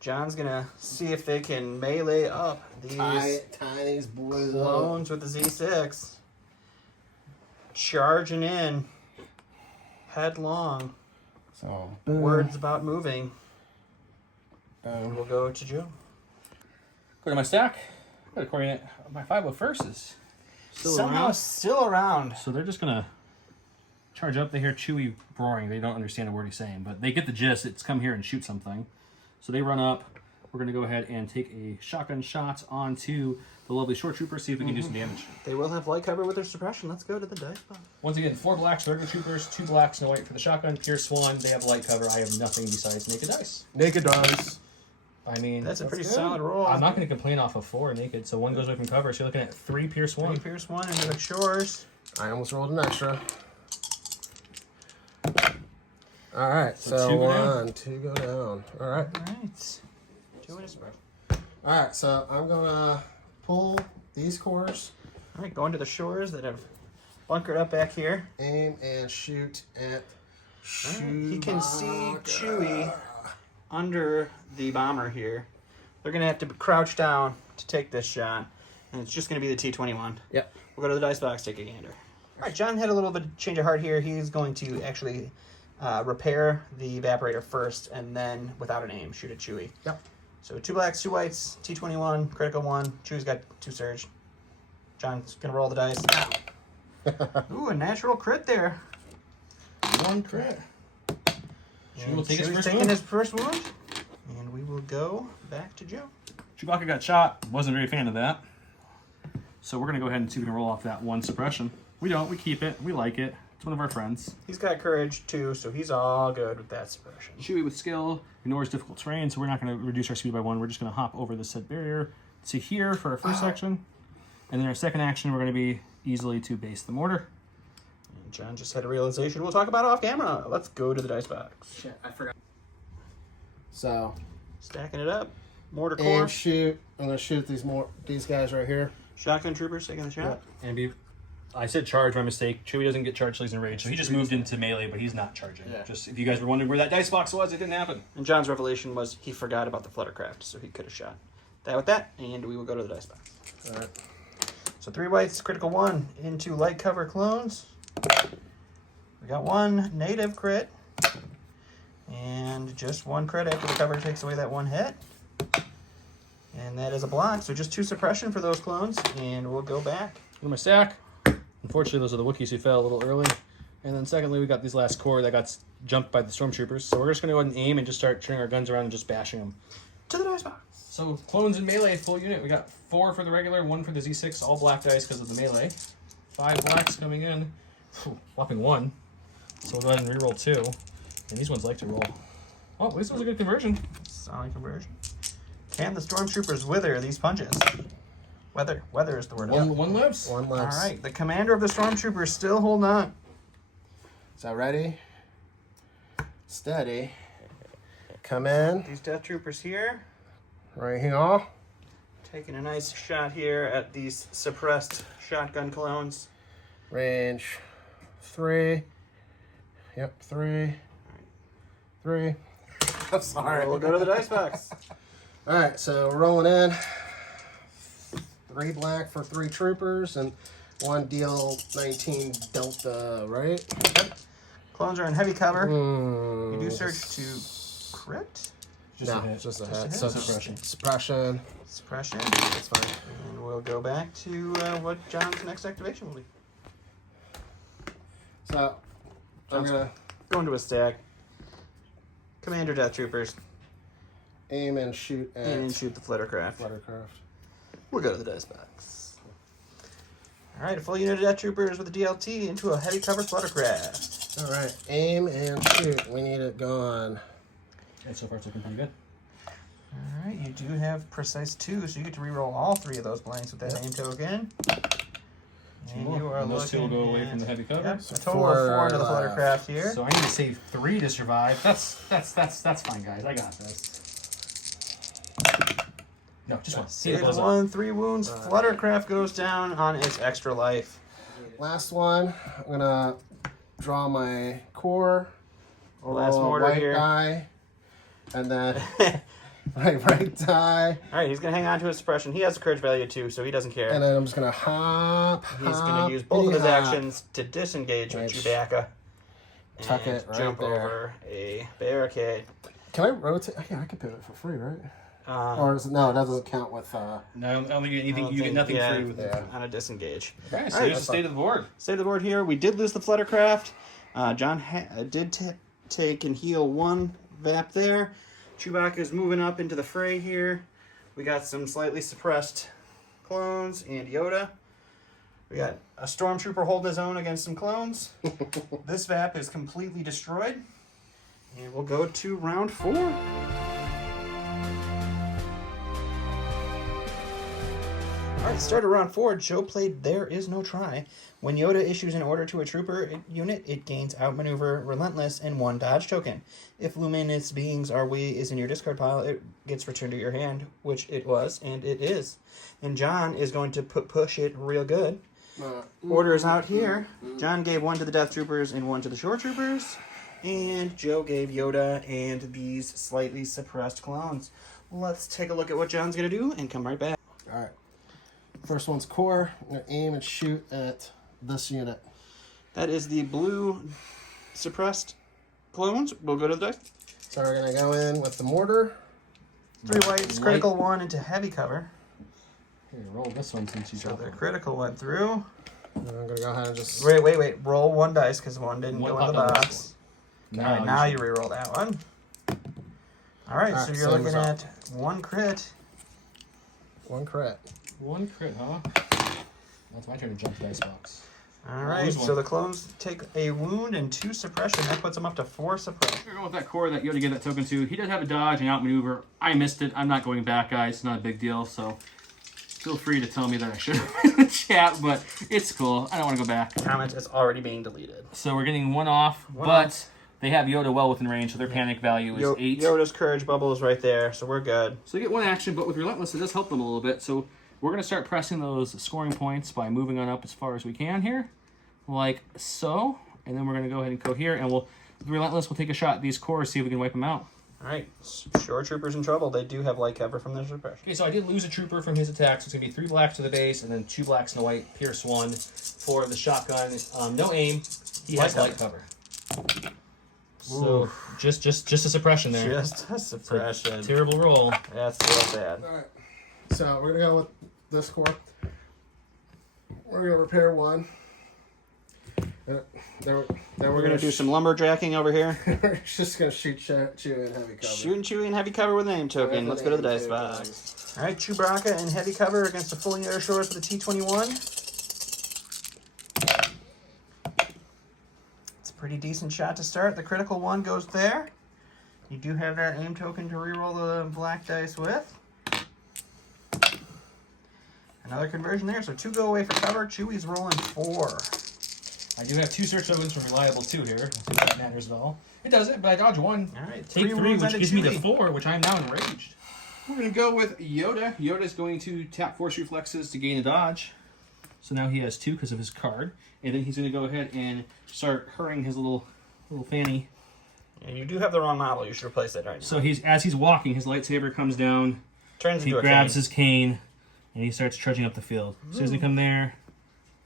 John's gonna see if they can melee up these tie these boys up. clones with the Z6. Charging in. Headlong. So boom. Words about moving. Boom. We'll go to Joe. Go to my stack. Got a core unit. My 501st is Somehow still around. So they're just gonna charge up. They hear Chewie roaring. They don't understand a word he's saying, but they get the gist. It's come here and shoot something. So they run up. we're going to go ahead and take a shotgun shot onto the lovely short trooper, see if we can do some damage. They will have light cover with their suppression. Let's go to the dice box. Once again, 4 blacks for regular troopers, 2 blacks, no white for the shotgun. Pierce 1, they have light cover. I have nothing besides naked dice. Naked dice. I mean, That's a pretty good. solid roll. I'm not going to complain off of 4 naked, so 1 goes away from cover. So you're looking at 3 Pierce 1. 3 Pierce 1 into the shores. I almost rolled an extra. All right, So so 2 go down. 1, 2 go down. All right. All right. 2 in a spread. All right, so I'm gonna pull these cores, All right, going to the shores that have bunkered up back here. aim and shoot at. All right, he can see Chewie under the bomber here. They're going to have to crouch down to take this shot. And it's just going to be the T-21. Yep. We'll go to the dice box, take a gander. All right, John had a little bit of change of heart here. He's going to actually repair the evaporator first and then, without an aim, shoot at Chewie. Yep. So 2 blacks, 2 whites, T-21, critical 1. Chewie's got 2 surge. John's going to roll the dice. Ooh, a natural crit there. 1 crit. Chewie will take his Chewie's first taking wound. his first wound. And we will go back to Joe. Chewbacca got shot. Wasn't very a fan of that. So we're going to go ahead and see if we can roll off that 1 suppression. We don't. We keep it. We like it. It's one of our friends. He's got courage too, so he's all good with that suppression. Chewie with skill ignores difficult terrain, so we're not going to reduce our speed by 1. We're just going to hop over the set barrier to here for our first action. And then our second action, we're going to be easily to base the mortar. And John just had a realization we'll talk about off camera. Let's go to the dice box. Shit, I forgot. So, Stacking it up. Mortar aim, core. shoot. I'm gonna shoot these guys right here. Shotgun troopers taking the shot. And I said charge, my mistake. Chewie doesn't get charged till he's in rage, so he just moved into melee, but he's not charging. Yeah. Just if you guys were wondering where that dice box was, it didn't happen. And John's revelation was he forgot about the fluttercraft, so he could have shot that with that, and we will go to the dice box. All right. So 3 whites, critical 1 into light cover clones. We got 1 native crit. And just 1 crit after the cover takes away that 1 hit. And that is a block, so just 2 suppression for those clones, and we'll go back. In my stack. Unfortunately, those are the Wookiees who fell a little early. And then secondly, we got these last core that got jumped by the stormtroopers. So we're just going to go ahead and aim and just start turning our guns around and just bashing them. To the dice box. So clones in melee, full unit. We got 4 for the regular, 1 for the Z6, all black dice because of the melee. 5 blacks coming in. Whopping 1. So we'll go ahead and reroll 2. And these ones like to roll. Oh, at least it was a good conversion. Solid conversion. Can the stormtroopers wither these punches? Weather is the word. One lives. 1 All left. right, the commander of the stormtroopers still holding on. So ready, steady. Come in These death troopers here, right here. taking a nice shot here at these suppressed shotgun clones. Range 3. Yep, 3. 3. I'm sorry. We'll go to the dice box. All right, so rolling in. 3 black for 3 troopers and 1 deal 19 delta, right? Clones are in heavy cover. Mm, You do search to crit, Just no, a hit. just a Just a hit. hit? So Suppression. suppression. suppression, That's fine. and we'll go back to what John's next activation will be. So I'm gonna Go into a stack. Commander death troopers, aim and shoot at and shoot the flittercraft. Fluttercraft. We'll go to the dice box. All right, a full unit of death troopers with a DLT into a heavy cover fluttercraft. All right, aim and shoot. We need it gone. And so far it's looking pretty good. All right, you do have precise 2, so you get to reroll all 3 of those blanks with that aim token. And you are And those 2 will go away at- from the heavy cover. Yep, a total of 4 to the fluttercraft here. So I need to save 3 to survive. That's fine, guys. I got this. No, just 1. See it Saves blows up. 1, 3 wounds. Fluttercraft goes down on its extra life. Last one. I'm gonna draw my core. Last roll a mortar white here. die, and then my right die, All right, he's going to hang on to his suppression. He has a courage value too, so he doesn't care. and then I'm just gonna hop. He's going hop, to use both of his bitty hop. actions to disengage with Right. Chewbacca. Tuck and it right jump there. over a barricade. Can I rotate? Yeah, I can pivot for free, right? Uh, Or is it, no, that doesn't count with. No, I don't think you get I anything. don't You get think- nothing yeah, free with it. Yeah. on a disengage. Okay, so All right, here's the state of the board. State of the board here. We did lose the fluttercraft. John did take and heal 1 VAP there. Chewbacca is moving up into the fray here. We got some slightly suppressed clones and Yoda. We got a Stormtrooper holding his own against some clones. This VAP is completely destroyed. And we'll go to round 4. Alright, start of round 4. Joe played There Is No Try. When Yoda issues an order to a trooper unit, it gains Outmaneuver, Relentless, and 1 dodge token. If Luminous Beings Are We is in your discard pile, it gets returned to your hand, which it was, and it is. And John is going to push it real good. Order is out here. John gave 1 to the Death Troopers and 1 to the Shore Troopers. And Joe gave Yoda and these slightly suppressed clones. Let's take a look at what John's going to do and come right back. Alright. First one's core. I'm going to aim and shoot at this unit. That is the blue suppressed clones. We'll go to the dice. So we're going to go in with the mortar. 3 whites, critical 1 into heavy cover. Here, roll this one since you So dropped the it. critical went through. And I'm going to go ahead and just... Wait. Roll 1 dice because 1 didn't One go in the popped on the box. last All right, now you re-roll that one. All right, so Alright, you're same looking result. at 1 crit. 1 crit. One crit, huh? That's my turn to jump the dice box. All right, Lose so one. the clones take a wound and 2 suppression. That puts them up to 4 suppression. We're going with that core that Yoda gave that token to. He does have a dodge and outmaneuver. I missed it. I'm not going back, guys. It's not a big deal, so feel free to tell me that I should have in the chat, but it's cool. I don't want to go back. Comment is already being deleted. So we're getting 1 off, but they have Yoda well within range, so their panic value is 8. Yoda's courage bubble is right there, so we're good. So they get 1 action, but with Relentless, it does help them a little bit. So we're going to start pressing those scoring points by moving on up as far as we can here, like so. And then we're going to go ahead and cohere, and with Relentless, we'll take a shot at these cores, see if we can wipe them out. All right, Shore Troopers in trouble. They do have light cover from their suppression. Okay, so I did lose a trooper from his attack, so it's going to be 3 blacks to the base, and then 2 blacks and a white, pierce 1 for the shotgun. No aim. He has light cover. So just a suppression there. Just a suppression. Terrible roll. That's so bad. Alright. So we're going to go with this core. We're going to repair 1. Then We're going to do some lumberjacking over here. We're just going to shoot Chew in heavy cover. Shooting Chewie in heavy cover with an aim token. Let's go to the dice box. All right, Chewbacca in heavy cover against the fully air shores with a T-21. It's a pretty decent shot to start. The critical 1 goes there. You do have that aim token to reroll the black dice with. Another conversion there, so 2 go away for cover. Chewie's rolling 4. I do have 2 search tokens from Reliable 2 here. I think that matters at all. It doesn't, but I dodge 1. All right, Take 3, wounds which onto gives me the Chewie. 4, which I am now enraged. We're going to go with Yoda. Yoda's going to tap Force Reflexes to gain a dodge. So now he has 2 because of his card. And then he's going to go ahead and start hurrying his little fanny. Yeah, you do have the wrong model. You should replace that right now. So as he's walking, his lightsaber comes down. Turns He into a grabs cane. his cane, and he starts trudging up the field. So he's going to come there,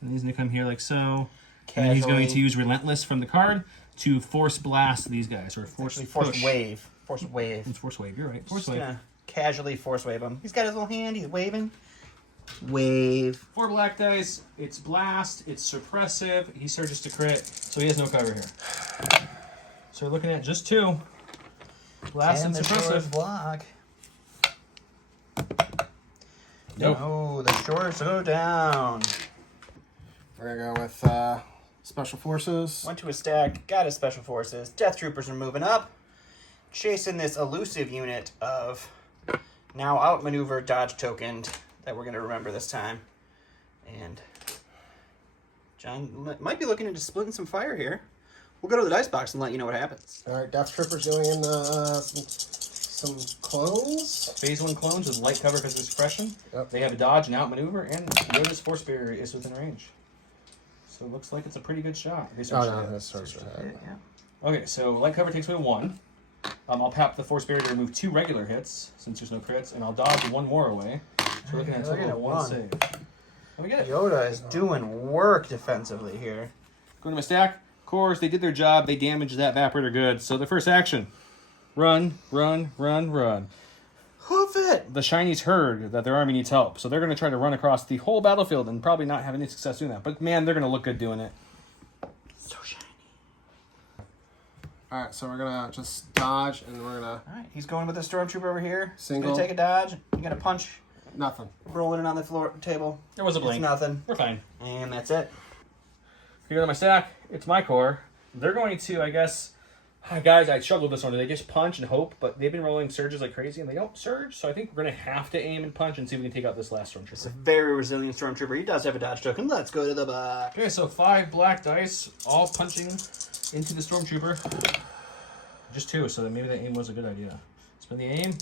and he's going to come here like so. And then he's going to use Relentless from the card to force blast these guys, or force Actually, push. force wave. Force wave. It's force wave, you're right. Force Just wave. gonna casually force wave him. He's got his little hand. He's waving. Wave. 4 black dice, it's blast, it's suppressive, he surges to crit, so he has no cover here. So we're looking at just 2. Blast and the shores suppressive. block. Nope. No, the shores go down. We're going to go with Special Forces. Went to a stack, got his special forces. Death Troopers are moving up. Chasing this elusive unit of now outmaneuver dodge tokened that we're going to remember this time. And John might be looking into splitting some fire here. We'll go to the dice box and let you know what happens. All right, Death Troopers going in some clones. Phase 1 clones with light cover because of suppression. Yep. They have a dodge and outmaneuver, and Yoda's force barrier is within range. So it looks like it's a pretty good shot. They Oh, searched no, it. that's Sorcerer Head. Yeah. Okay, so light cover takes away 1. I'll pap the force barrier to remove 2 regular hits, since there's no crits, and I'll dodge 1 more away. So we're looking at a total of 1 save. And we get it. Yoda is doing work defensively here. Going to my stack. Cores, they did their job. They damaged that evaporator good. So the first action. Run, run, run, run. Hoof it! The Shinies heard that their army needs help. So they're going to try to run across the whole battlefield and probably not have any success doing that. But man, they're going to look good doing it. So shiny. All right, so we're gonna just dodge, and we're gonna All right, he's going with the stormtrooper over here. Single. He's gonna take a dodge. You're gonna punch, nothing. rolling it on the floor table. There was a It's blink. nothing, We're fine. and that's it. Here to my stack. It's my core. They're going to, I guess, guys, I struggle with this one. They just punch and hope, but they've been rolling surges like crazy, and they don't surge. So I think we're going to have to aim and punch and see if we can take out this last It's a stormtrooper. very resilient stormtrooper. He does have a dodge token. Let's go to the box. Okay, so 5 black dice, all punching into the stormtrooper. Just 2, so then maybe the aim was a good idea. Spend the aim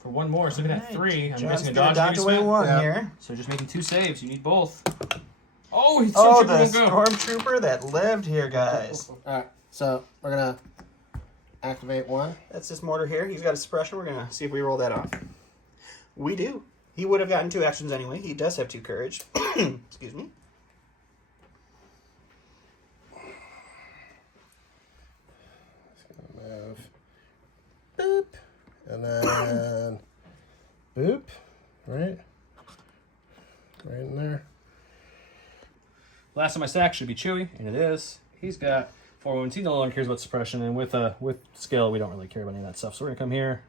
for 1 more. So looking at 3. I'm John's guessing a gonna dodge dodge maybe away spent. 1 Yeah. here. So just making 2 saves. You need both. Oh, he's Oh, stormtrooper the won't go. stormtrooper that lived here, guys. All right, so we're gonna activate 1. That's this mortar here. He's got a suppression. We're gonna see if we roll that off. We do. He would have gotten 2 actions anyway. He does have 2 courage. Excuse me. Move. Boop. And then boop. Right in there. Last on my stack should be Chewie, and it is. He's got 4 wounds. He no longer cares about suppression, and with skill, we don't really care about any of that stuff. So we're gonna come here,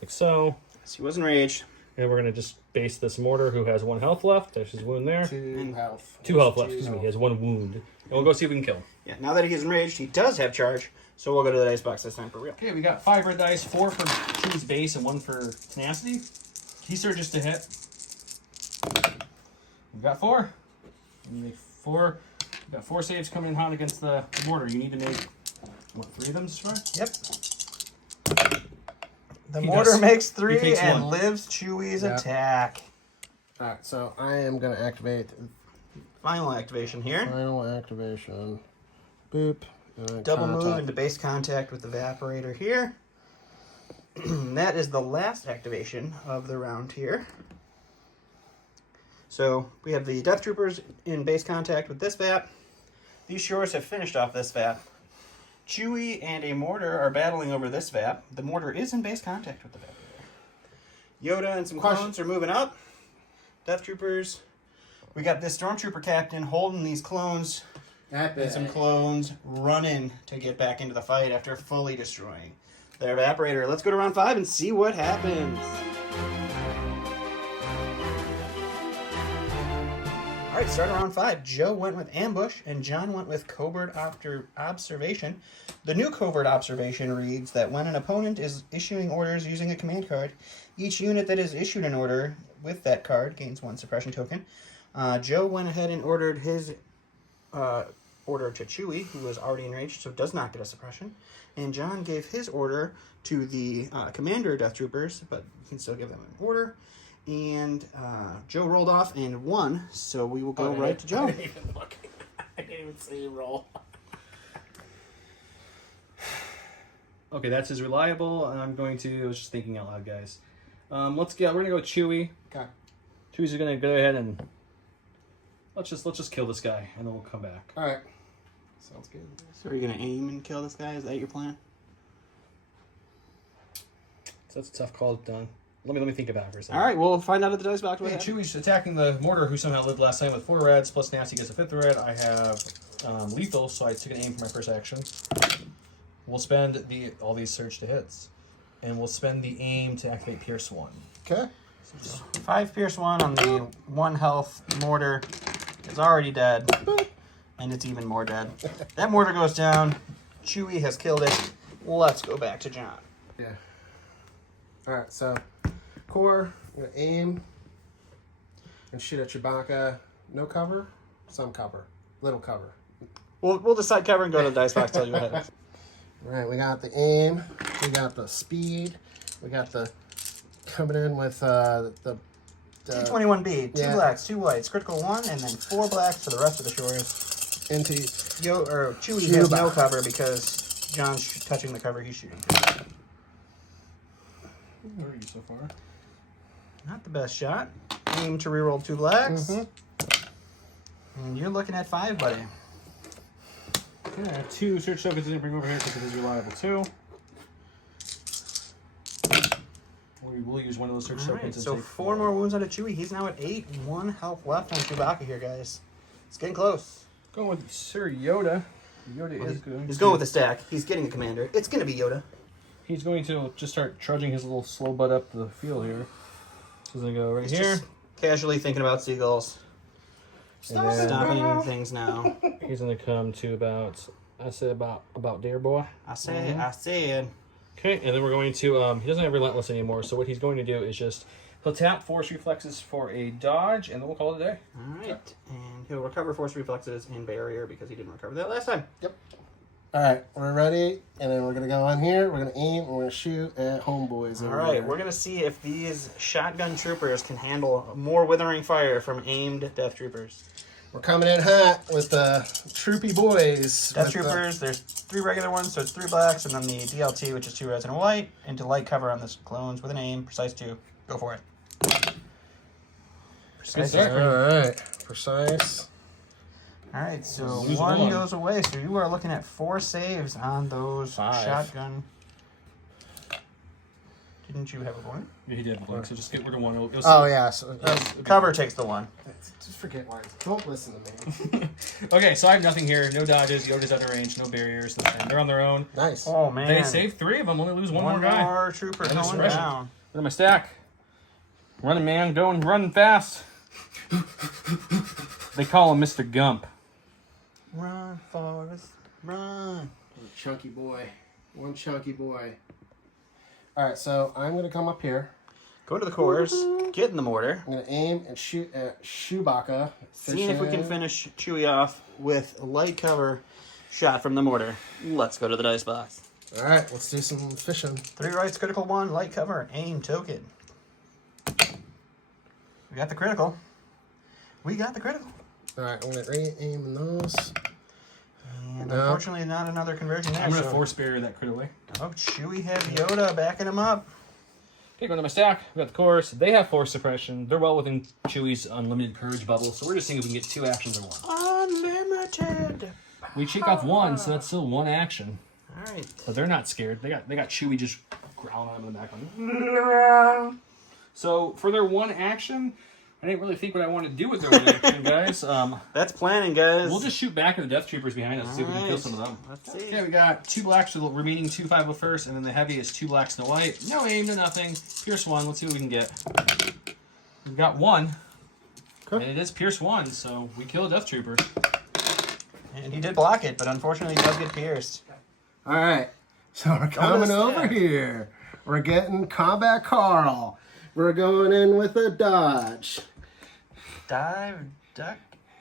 like so, So he was enraged. and we're gonna just base this mortar, who has 1 health left. There's his wound there. 2 health. 2 health left. 2 Excuse me. health. He has 1 wound, and we'll go see if we can kill him. Yeah, now that he's enraged, he does have charge. So we'll go to the dice box this time for real. Okay, we got 5 red dice, 4 for Chewie's base, and 1 for tenacity. He surges to hit. We've got 4. You make 4. We've got 4 saves coming in hot against the mortar. You need to make what, 3 of them to survive? Yep. The He mortar does. makes He 3 takes and 1. lives Chewie's Yeah. attack. All right, so I am gonna activate Final activation here. final activation. Boop. And Double move contact. into base contact with the evaporator here. That is the last activation of the round here. So we have the Death Troopers in base contact with this Vap. These shores have finished off this Vap. Chewie and a mortar are battling over this Vap. The mortar is in base contact with the Vap. Yoda and some Question. clones are moving up. Death Troopers. We got this Stormtrooper captain holding these clones. And some clones running to get back into the fight after fully destroying their evaporator. Let's go to round 5 and see what happens. All right, start of round 5. Joe went with ambush, and John went with covert observation. The new covert observation reads that when an opponent is issuing orders using a command card, each unit that is issued an order with that card gains 1 suppression token. Joe went ahead and ordered his order to Chewie, who was already enraged, so does not get a suppression. And John gave his order to the commander Death Troopers, but you can still give them an order. And Joe rolled off and won, so we will go right to Joe. I didn't even look. I didn't even see you roll. Okay, that's his reliable, and I'm going to. I was just thinking out loud, guys. We're gonna go with Chewie. Okay. Chewie's gonna go ahead and let's just kill this guy, and then we'll come back. All right. Sounds good. So are you going to aim and kill this guy? Is that your plan? So that's a tough call, Don. Let me think about it for a second. All right, we'll find out at the dice box. Okay, Chewie's attacking the mortar, who somehow lived last time with 4 reds, plus Nasty gets a 5th red. I have lethal, so I took an aim for my first action. We'll spend all these surge to hits, and we'll spend the aim to activate Pierce 1. Okay. 5 Pierce 1 on the 1 health mortar. It's already dead, and it's even more dead. That mortar goes down. Chewie has killed it. Let's go back to John. Yeah. All right, so core, I'm gonna aim and shoot at Chewbacca. No cover, some cover, little cover. We'll decide cover and go to the dice box. Tell you what happens. All right, we got the aim, we got the speed, we got the coming in with the T21B, 2 yeah. blacks, 2 whites, critical 1, and then 4 blacks for the rest of the shores. into Chewie has no cover because John's touching the cover he's shooting. Where are you so far? Not the best shot. Aim to reroll 2 blacks. Mhm. And you're looking at 5, buddy. Okay, I have 2 search tokens to bring over here because it is reliable too. We will use one of those search All right, tokens and so take 4 more wounds out of Chewie. He's now at 8. 1 health left on Chewbacca here, guys. It's getting close. Going with Sir Yoda. Yoda is going. He's going with a stack. He's getting a commander. It's going to be Yoda. He's going to just start trudging his little slow butt up the field here. So he's going to go right here. Just casually thinking about seagulls. And Stopping things now. he's going to come to about, I said about there, boy. I said. Okay, and then we're going to, he doesn't have Relentless anymore, so what he's going to do is just, he'll tap Force Reflexes for a dodge, and then we'll call it a day. All right. And he'll recover Force Reflexes and Barrier because he didn't recover that last time. Yep. All right, we're ready, and then we're gonna go on here. We're gonna aim, and we're gonna shoot at homeboys. All right, we're going to see if these shotgun troopers can handle more withering fire from aimed Death Troopers. We're coming in hot with the troopy boys. Death with the- Troopers, there's 3 regular ones, so it's 3 blacks, and then the DLT, which is 2 reds and a white, into light cover on this clones with an aim, precise 2. Go for it. Precise. start. All right, precise. All right, so Lose one one. goes away, so you are looking at 4 saves on those 5. shotgun. Didn't you have a point? Yeah, he did. So just get rid of one. Oh yeah. So, Cover takes the 1. just forget lines. Don't listen to me. Okay, so I have nothing here. No dodges. Yoda's out of range. No barriers. Nothing. They're on their own. Nice. Oh man, They save 3 of them. Only lose one more guy. more trooper And going suppression. down. Look at my stack. Running man, running fast. They call him Mr. Gump. Run, Forrest, run. Chunky boy. One chunky boy. All right, so I'm gonna come up here. Go to the cores, get in the mortar. I'm gonna aim and shoot at Chewbacca. Seeing if we can finish Chewie off with a light cover shot from the mortar. Let's go to the dice box. All right, let's do some fishing. 3 rights, critical 1, light cover, aim, token. We got the critical. We got the critical. All right, I'm gonna re-aim in those. And No. unfortunately, not another conversion there. I'm going to so- force barrier that crit away. Oh, Chewie have Yoda backing him up. Okay, going to my stack. We got the course. They have force suppression. They're well within Chewie's unlimited courage bubble, so we're just seeing if we can get 2 actions or 1. Unlimited. We check off 1, so that's still 1 action. All right. But they're not scared. They got Chewie just growling at them in the back. So for their 1 action, I didn't really think what I wanted to do with their 1 action, guys. That's planning, guys. We'll just shoot back at the Death Troopers behind us, see if we can kill some of them. Let's see. Okay, we got 2 blacks for the remaining 2 501st, and then the heavy is 2 blacks and a white. No aim, no nothing. Pierce 1. Let's see what we can get. We've got 1. Okay. And it is Pierce 1, so we kill a Death Trooper. And he did block it, but unfortunately he does get pierced. All right, so we're coming Bonus over stack. here. We're getting Combat Carl. We're going in with a dodge. Dive, duck,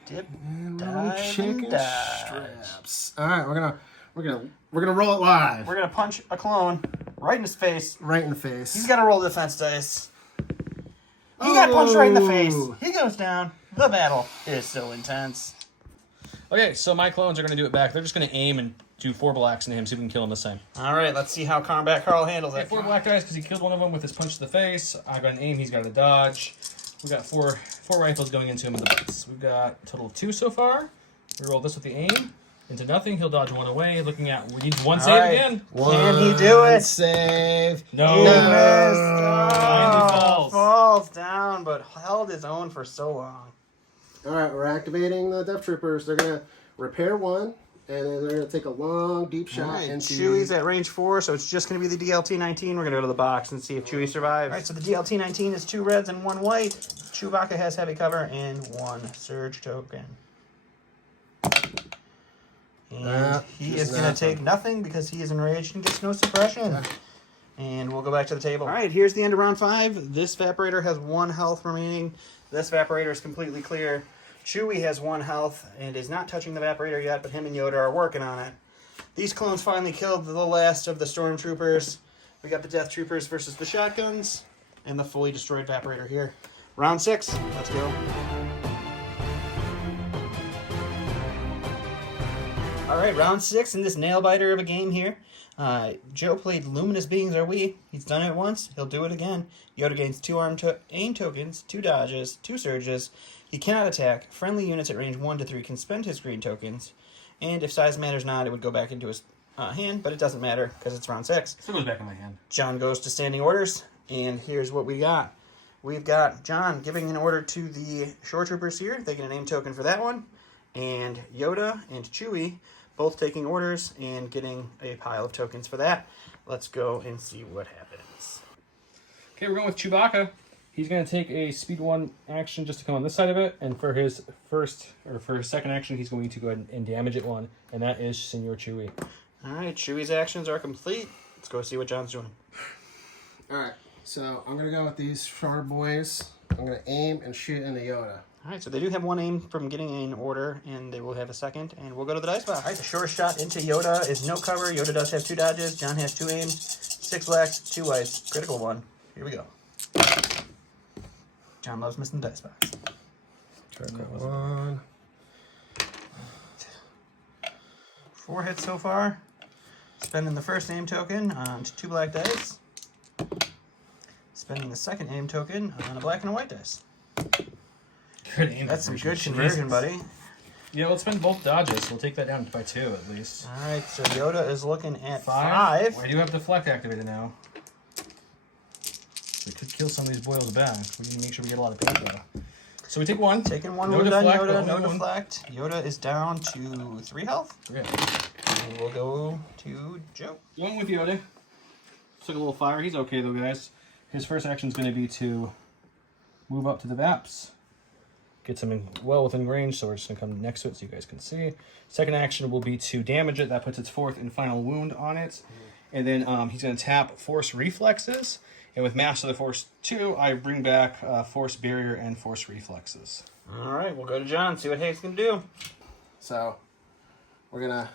dip, And little dive, chicken and dodge. straps. All right, we're gonna roll it live. We're gonna punch a clone right in his face. Right in the face. He's gotta roll defense dice. He got punched right in the face. Oh. He goes down. The battle is so intense. Okay, so my clones are going to do it back. They're just going to aim and do 4 blacks into him, see if we can kill him this time. All right, let's see how Combat Carl handles Okay, it. 4 black guys because he killed one of them with his punch to the face. I got an aim, he's got a dodge. We got four rifles going into him in the butts. We've got a total of 2 so far. We roll this with the aim. Into nothing, he'll dodge 1 away. Looking at, we need 1 save right. again. Can he do it? Save. No. He missed. Finally falls. Falls down, but held his own for so long. All right, we're activating the Death Troopers. They're gonna repair 1, and then they're gonna take a long, deep shot All right, into. Chewie's at range 4, so it's just going to be the DLT-19. We're going to go to the box and see if Chewie survives. All right, so the DLT-19 is 2 reds and 1 white. Chewbacca has heavy cover and 1 surge token. And he is going to take nothing because he is enraged and gets no suppression. And we'll go back to the table. All right, here's the end of round 5. This Vaporator has 1 health remaining. This Vaporator is completely clear. Chewie has 1 health and is not touching the Vaporator yet, but him and Yoda are working on it. These clones finally killed the last of the Stormtroopers. We got the Death Troopers versus the Shotguns and the fully destroyed Vaporator here. Round 6, let's go. All right, round 6 in this nail-biter of a game here. Joe played Luminous Beings Are We. He's done it once. He'll do it again. Yoda gains 2 aim tokens, 2 dodges, 2 surges. He cannot attack. Friendly units at range 1 to 3 can spend his green tokens. And if size matters not, it would go back into his hand, but it doesn't matter because it's round 6. Still goes back in my hand. John goes to standing orders, and here's what we got. We've got John giving an order to the Shore Troopers here. They get an aim token for that one. And Yoda and Chewie both taking orders and getting a pile of tokens for that. Let's go and see what happens. Okay, we're going with Chewbacca. He's going to take a speed 1 action just to come on this side of it, and for his second action, he's going to go ahead and damage it 1, and that is Senor Chewie. All right, Chewie's actions are complete. Let's go see what John's doing. All right, so I'm gonna go with these shard boys. I'm gonna aim and shoot into Yoda. All right, so they do have one aim from getting an order, and they will have a second, and we'll go to the dice box. All right, the short shot into Yoda is no cover. Yoda does have 2 dodges. John has 2 aims, 6 blacks, 2 whites, critical 1. Here we go. John loves missing the dice box. Critical 1. 4 hits so far. Spending the first aim token on 2 black dice. Spending the second aim token on a black and a white dice. Good aim. That's some good conversion, buddy. Yeah, let's spend both dodges. We'll take that down by 2 at least. All right, so Yoda is looking at 5. I do have deflect activated now. We could kill some of these boils back. We need to make sure we get a lot of paint though. So we take 1. Taking 1 no wound on deflect, Yoda, no only 1. deflect. Yoda is down to 3 health. Okay. And we'll go to Joe. Going with Yoda. Took a little fire. He's okay though, guys. His first action is going to be to move up to the Vaps. Gets him well within range, so we're just going to come next to it so you guys can see. Second action will be to damage it. That puts its 4th and final wound on it. And then he's going to tap Force Reflexes. And with Master of the Force 2, I bring back Force Barrier and Force Reflexes. All right, we'll go to John, see what Hank's going to do. So we're gonna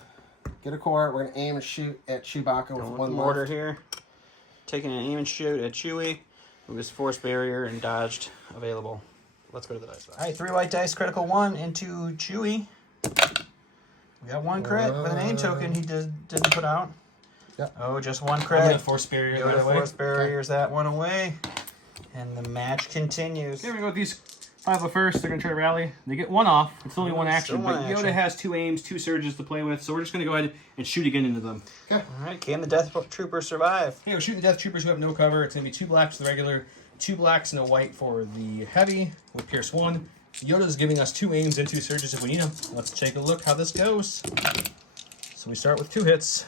get a core. We're gonna aim and shoot at Chewbacca with 1 mortar left. here. Taking an aim and shoot at Chewie. Who is Force Barrier and dodged available. Let's go to the dice box. All right, 3 white dice, critical 1 into Chewie. We got 1 crit with an aim token he didn't put out. Yep. Oh, just 1 I'm crit. going to Force Barrier Yoda that way. Force Barriers that one away. And the match continues. Here we go with these 5 of first. They're going to try to rally. They get 1 off. It's only 1 action, Still one but Yoda action. has 2 aims, 2 surges to play with, so we're just going to go ahead and shoot again into them. Okay. All right, can the Death Trooper survive? Hey, we're shooting Death Troopers who have no cover. It's going to be 2 blacks for the regular, 2 blacks and a white for the heavy with Pierce 1. Yoda's giving us 2 aims and 2 surges if we need them. Let's take a look how this goes. So we start with 2 hits.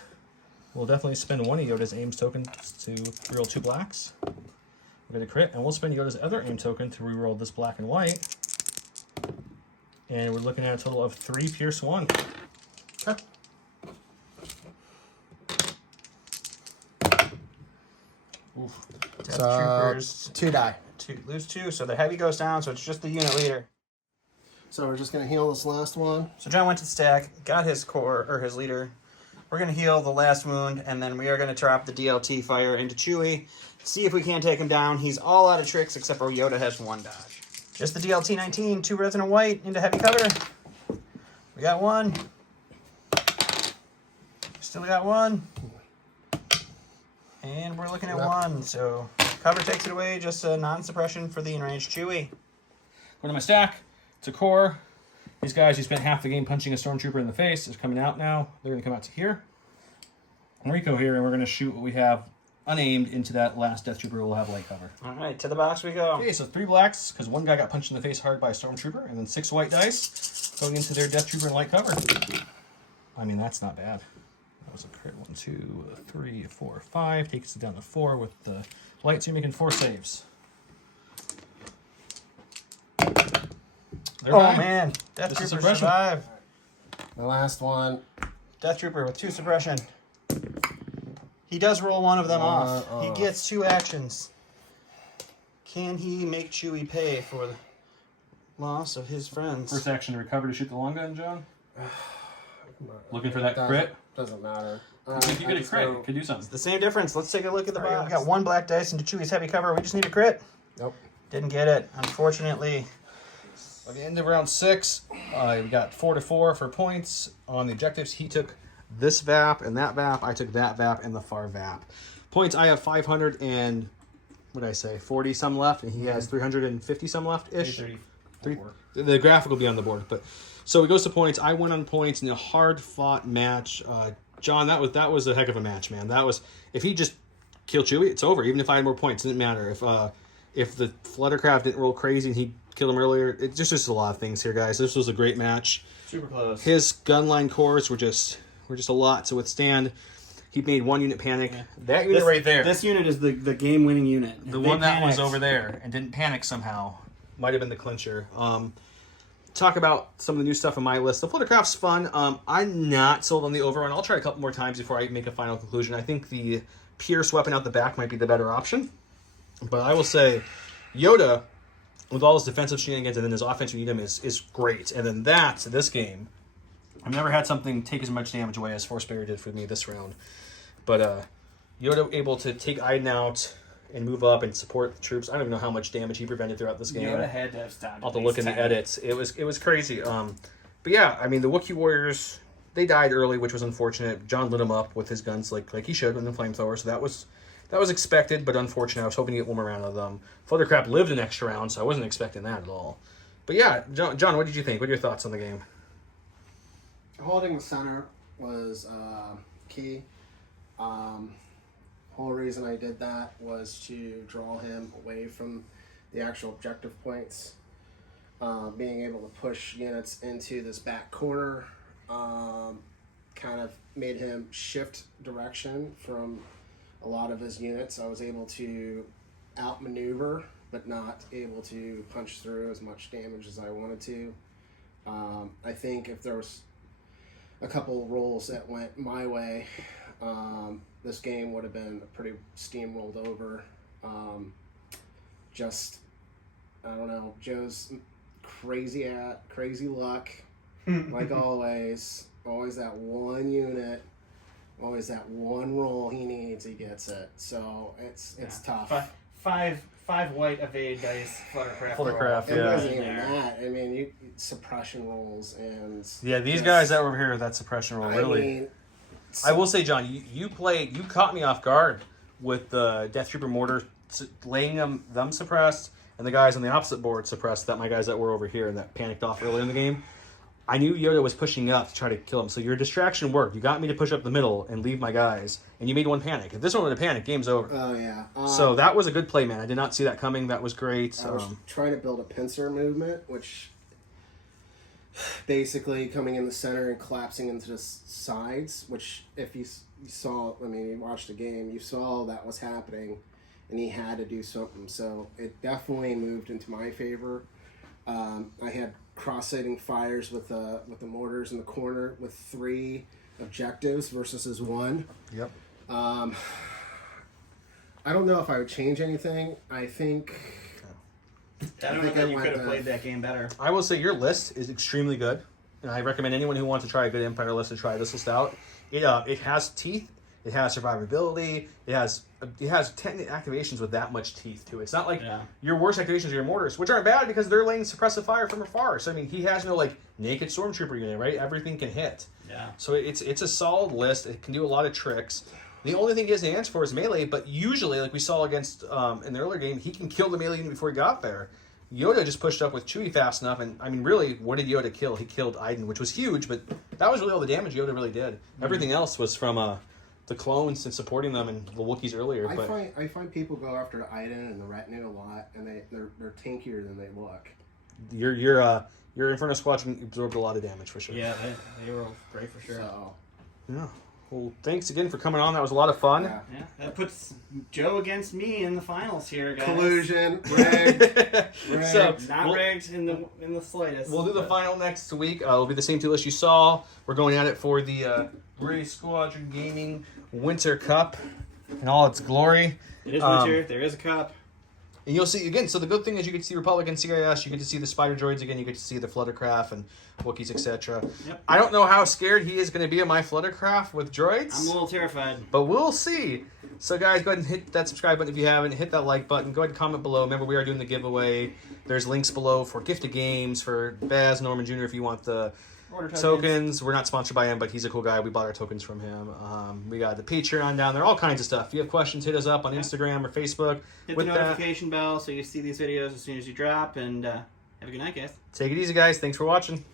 We'll definitely spend 1 of Yoda's aims tokens to reroll 2 blacks. We're going to crit, and we'll spend Yoda's other aim token to reroll this black and white. And we're looking at a total of 3 Pierce 1. Okay. Oof. Death So Troopers 2 die. lose 2, so the heavy goes down, so it's just the unit leader. So we're just gonna heal this last one. So John went to the stack, got his core, or his leader. We're going to heal the last wound, and then we are going to drop the DLT fire into Chewie. See if we can't take him down. He's all out of tricks, except for Yoda has 1 dodge. Just the DLT 19, 2 reds and a white into heavy cover. We got 1. Still got 1. And we're looking at 1, so cover takes it away, just a non-suppression for the enraged Chewie. Go to my stack. It's a core. These guys who spent half the game punching a stormtrooper in the face is coming out now. They're going to come out to here. Rico here, and we're going to shoot what we have unaimed into that last Death Trooper who will have light cover. All right, to the box we go. Okay, so 3 blacks, because 1 guy got punched in the face hard by a stormtrooper, and then 6 white dice going into their Death Trooper in light cover. I mean, that's not bad. That was a crit. 1, 2, 3, 4, 5. Takes it down to 4 with the light 2 making 4 saves. They're Oh, fine. man. Death This is Trooper suppression. survive. The last one. Death Trooper with 2 suppression. He does roll 1 of them off. He gets 2 actions. Can he make Chewie pay for the loss of his friends? First action to recover to shoot the long gun, John. Looking for that crit. Doesn't matter. If you get a crit, it could do something. The same difference. Let's take a look at the box. We got 1 black dice into Chewie's heavy cover. We just need a crit. Nope. Didn't get it, unfortunately. By the end of round 6, we got 4 to 4 for points on the objectives. He took this VAP and that VAP. I took that VAP and the far VAP. Points, I have 500 and, what did I say, 40 some left, and he has 350 some left-ish. The graphic will be on the board. But so it goes to points. I went on points in a hard-fought match. John, that was a heck of a match, man. That was, if he just killed Chewie, it's over. Even if I had more points, it didn't matter. If the Fluttercraft didn't roll crazy and he killed him earlier, it's just a lot of things here, guys. This was a great match. Super close. His gunline cores were just were just a lot to withstand. He made 1 unit panic. That unit right there. This unit is the game-winning unit. The one that was over there and didn't panic somehow might have been the clincher. Talk about some of the new stuff on my list. The Fluttercraft's fun. I'm not sold on the Overrun. I'll try a couple more times before I make a final conclusion. I think the Pierce weapon out the back might be the better option. But I will say, Yoda, with all his defensive shenanigans and then his offense you need him is great. And then this game, I've never had something take as much damage away as Force Barrier did for me this round. But Yoda able to take Iden out and move up and support the troops. I don't even know how much damage he prevented throughout this game. Yoda had to have stopped. I'll have to look in the edits. It was crazy. But yeah, I mean the Wookiee warriors, they died early, which was unfortunate. John lit them up with his guns like he should with the flamethrower, so that was expected, but unfortunate. I was hoping to get one more round of them. Fluttercraft lived an extra round, so I wasn't expecting that at all. But yeah, John, what did you think? What are your thoughts on the game? Holding the center was key. Whole reason I did that was to draw him away from the actual objective points. Being able to push units into this back corner kind of made him shift direction from a lot of his units. I was able to outmaneuver, but not able to punch through as much damage as I wanted to. I think if there was a couple rolls that went my way, this game would have been pretty steamrolled over. I don't know, Joe's crazy luck, like always. Always that one unit, always that one roll he needs, he gets it. So it's tough. Five white evade dice Fluttercraft, It yeah. wasn't even that. I mean, suppression rolls and Yeah, these guys that were over here, that suppression roll, really. I mean, I will say, John, you caught me off guard with the Death Trooper mortar laying them suppressed, and the guys on the opposite board suppressed. That my guys that were over here and that panicked off earlier in the game. I knew Yoda was pushing up to try to kill him, so your distraction worked. You got me to push up the middle and leave my guys, and you made one panic. If this one would have panicked, game's over. Oh yeah. So that was a good play, man. I did not see that coming. That was great. I was trying to build a pincer movement, which basically coming in the center and collapsing into the sides, which if you saw, I mean, you watched the game, you saw that was happening, and he had to do something. So it definitely moved into my favor. I had cross-sighting fires with the mortars in the corner with 3 objectives versus his 1. Yep. I don't know if I would change anything. I think I don't know that you could have played that game better. I will say your list is extremely good, and I recommend anyone who wants to try a good Empire list to try this list out. It has teeth. It has survivability. It has 10 activations with that much teeth to it. It's not like your worst activations are your mortars, which aren't bad because they're laying suppressive fire from afar. So I mean, he has no like naked stormtrooper unit, right? Everything can hit. Yeah. So it's a solid list. It can do a lot of tricks. The only thing he doesn't answer for is melee, but usually, like we saw against in the earlier game, he can kill the melee unit before he got there. Yoda just pushed up with Chewie fast enough, and I mean, really, what did Yoda kill? He killed Iden, which was huge, but that was really all the damage Yoda really did. Mm-hmm. Everything else was from the clones and supporting them and the Wookiees earlier. I find people go after the Iden and the retinue a lot, and they're tankier than they look. Your Inferno Squadron absorbed a lot of damage for sure. Yeah, they were great for sure. So, yeah. Well, thanks again for coming on. That was a lot of fun. yeah. Yeah, that puts Joe against me in the finals here, guys. Collusion, rigged. So, Not rigged in the slightest. We'll do the final next week. It'll be the same 2 lists you saw. We're going at it for the Gray Squadron Gaming Winter Cup in all its glory. It is winter. There is a cup. And you'll see, again, so the good thing is you get to see Republic and CIS, you get to see the Spider Droids again, you get to see the Fluttercraft and Wookiees, etc. Yep. I don't know how scared he is going to be of my Fluttercraft with droids. I'm a little terrified. But we'll see. So guys, go ahead and hit that subscribe button if you haven't. Hit that like button. Go ahead and comment below. Remember, we are doing the giveaway. There's links below for gifted games, for Baz Norman Jr. if you want the Order tokens. We're not sponsored by him, but he's a cool guy. We bought our tokens from him. We got the Patreon down there, all kinds of stuff. If you have questions, hit us up on Instagram or Facebook. Hit the notification bell so you see these videos as soon as you drop. And have a good night, guys. Take it easy, guys. Thanks for watching.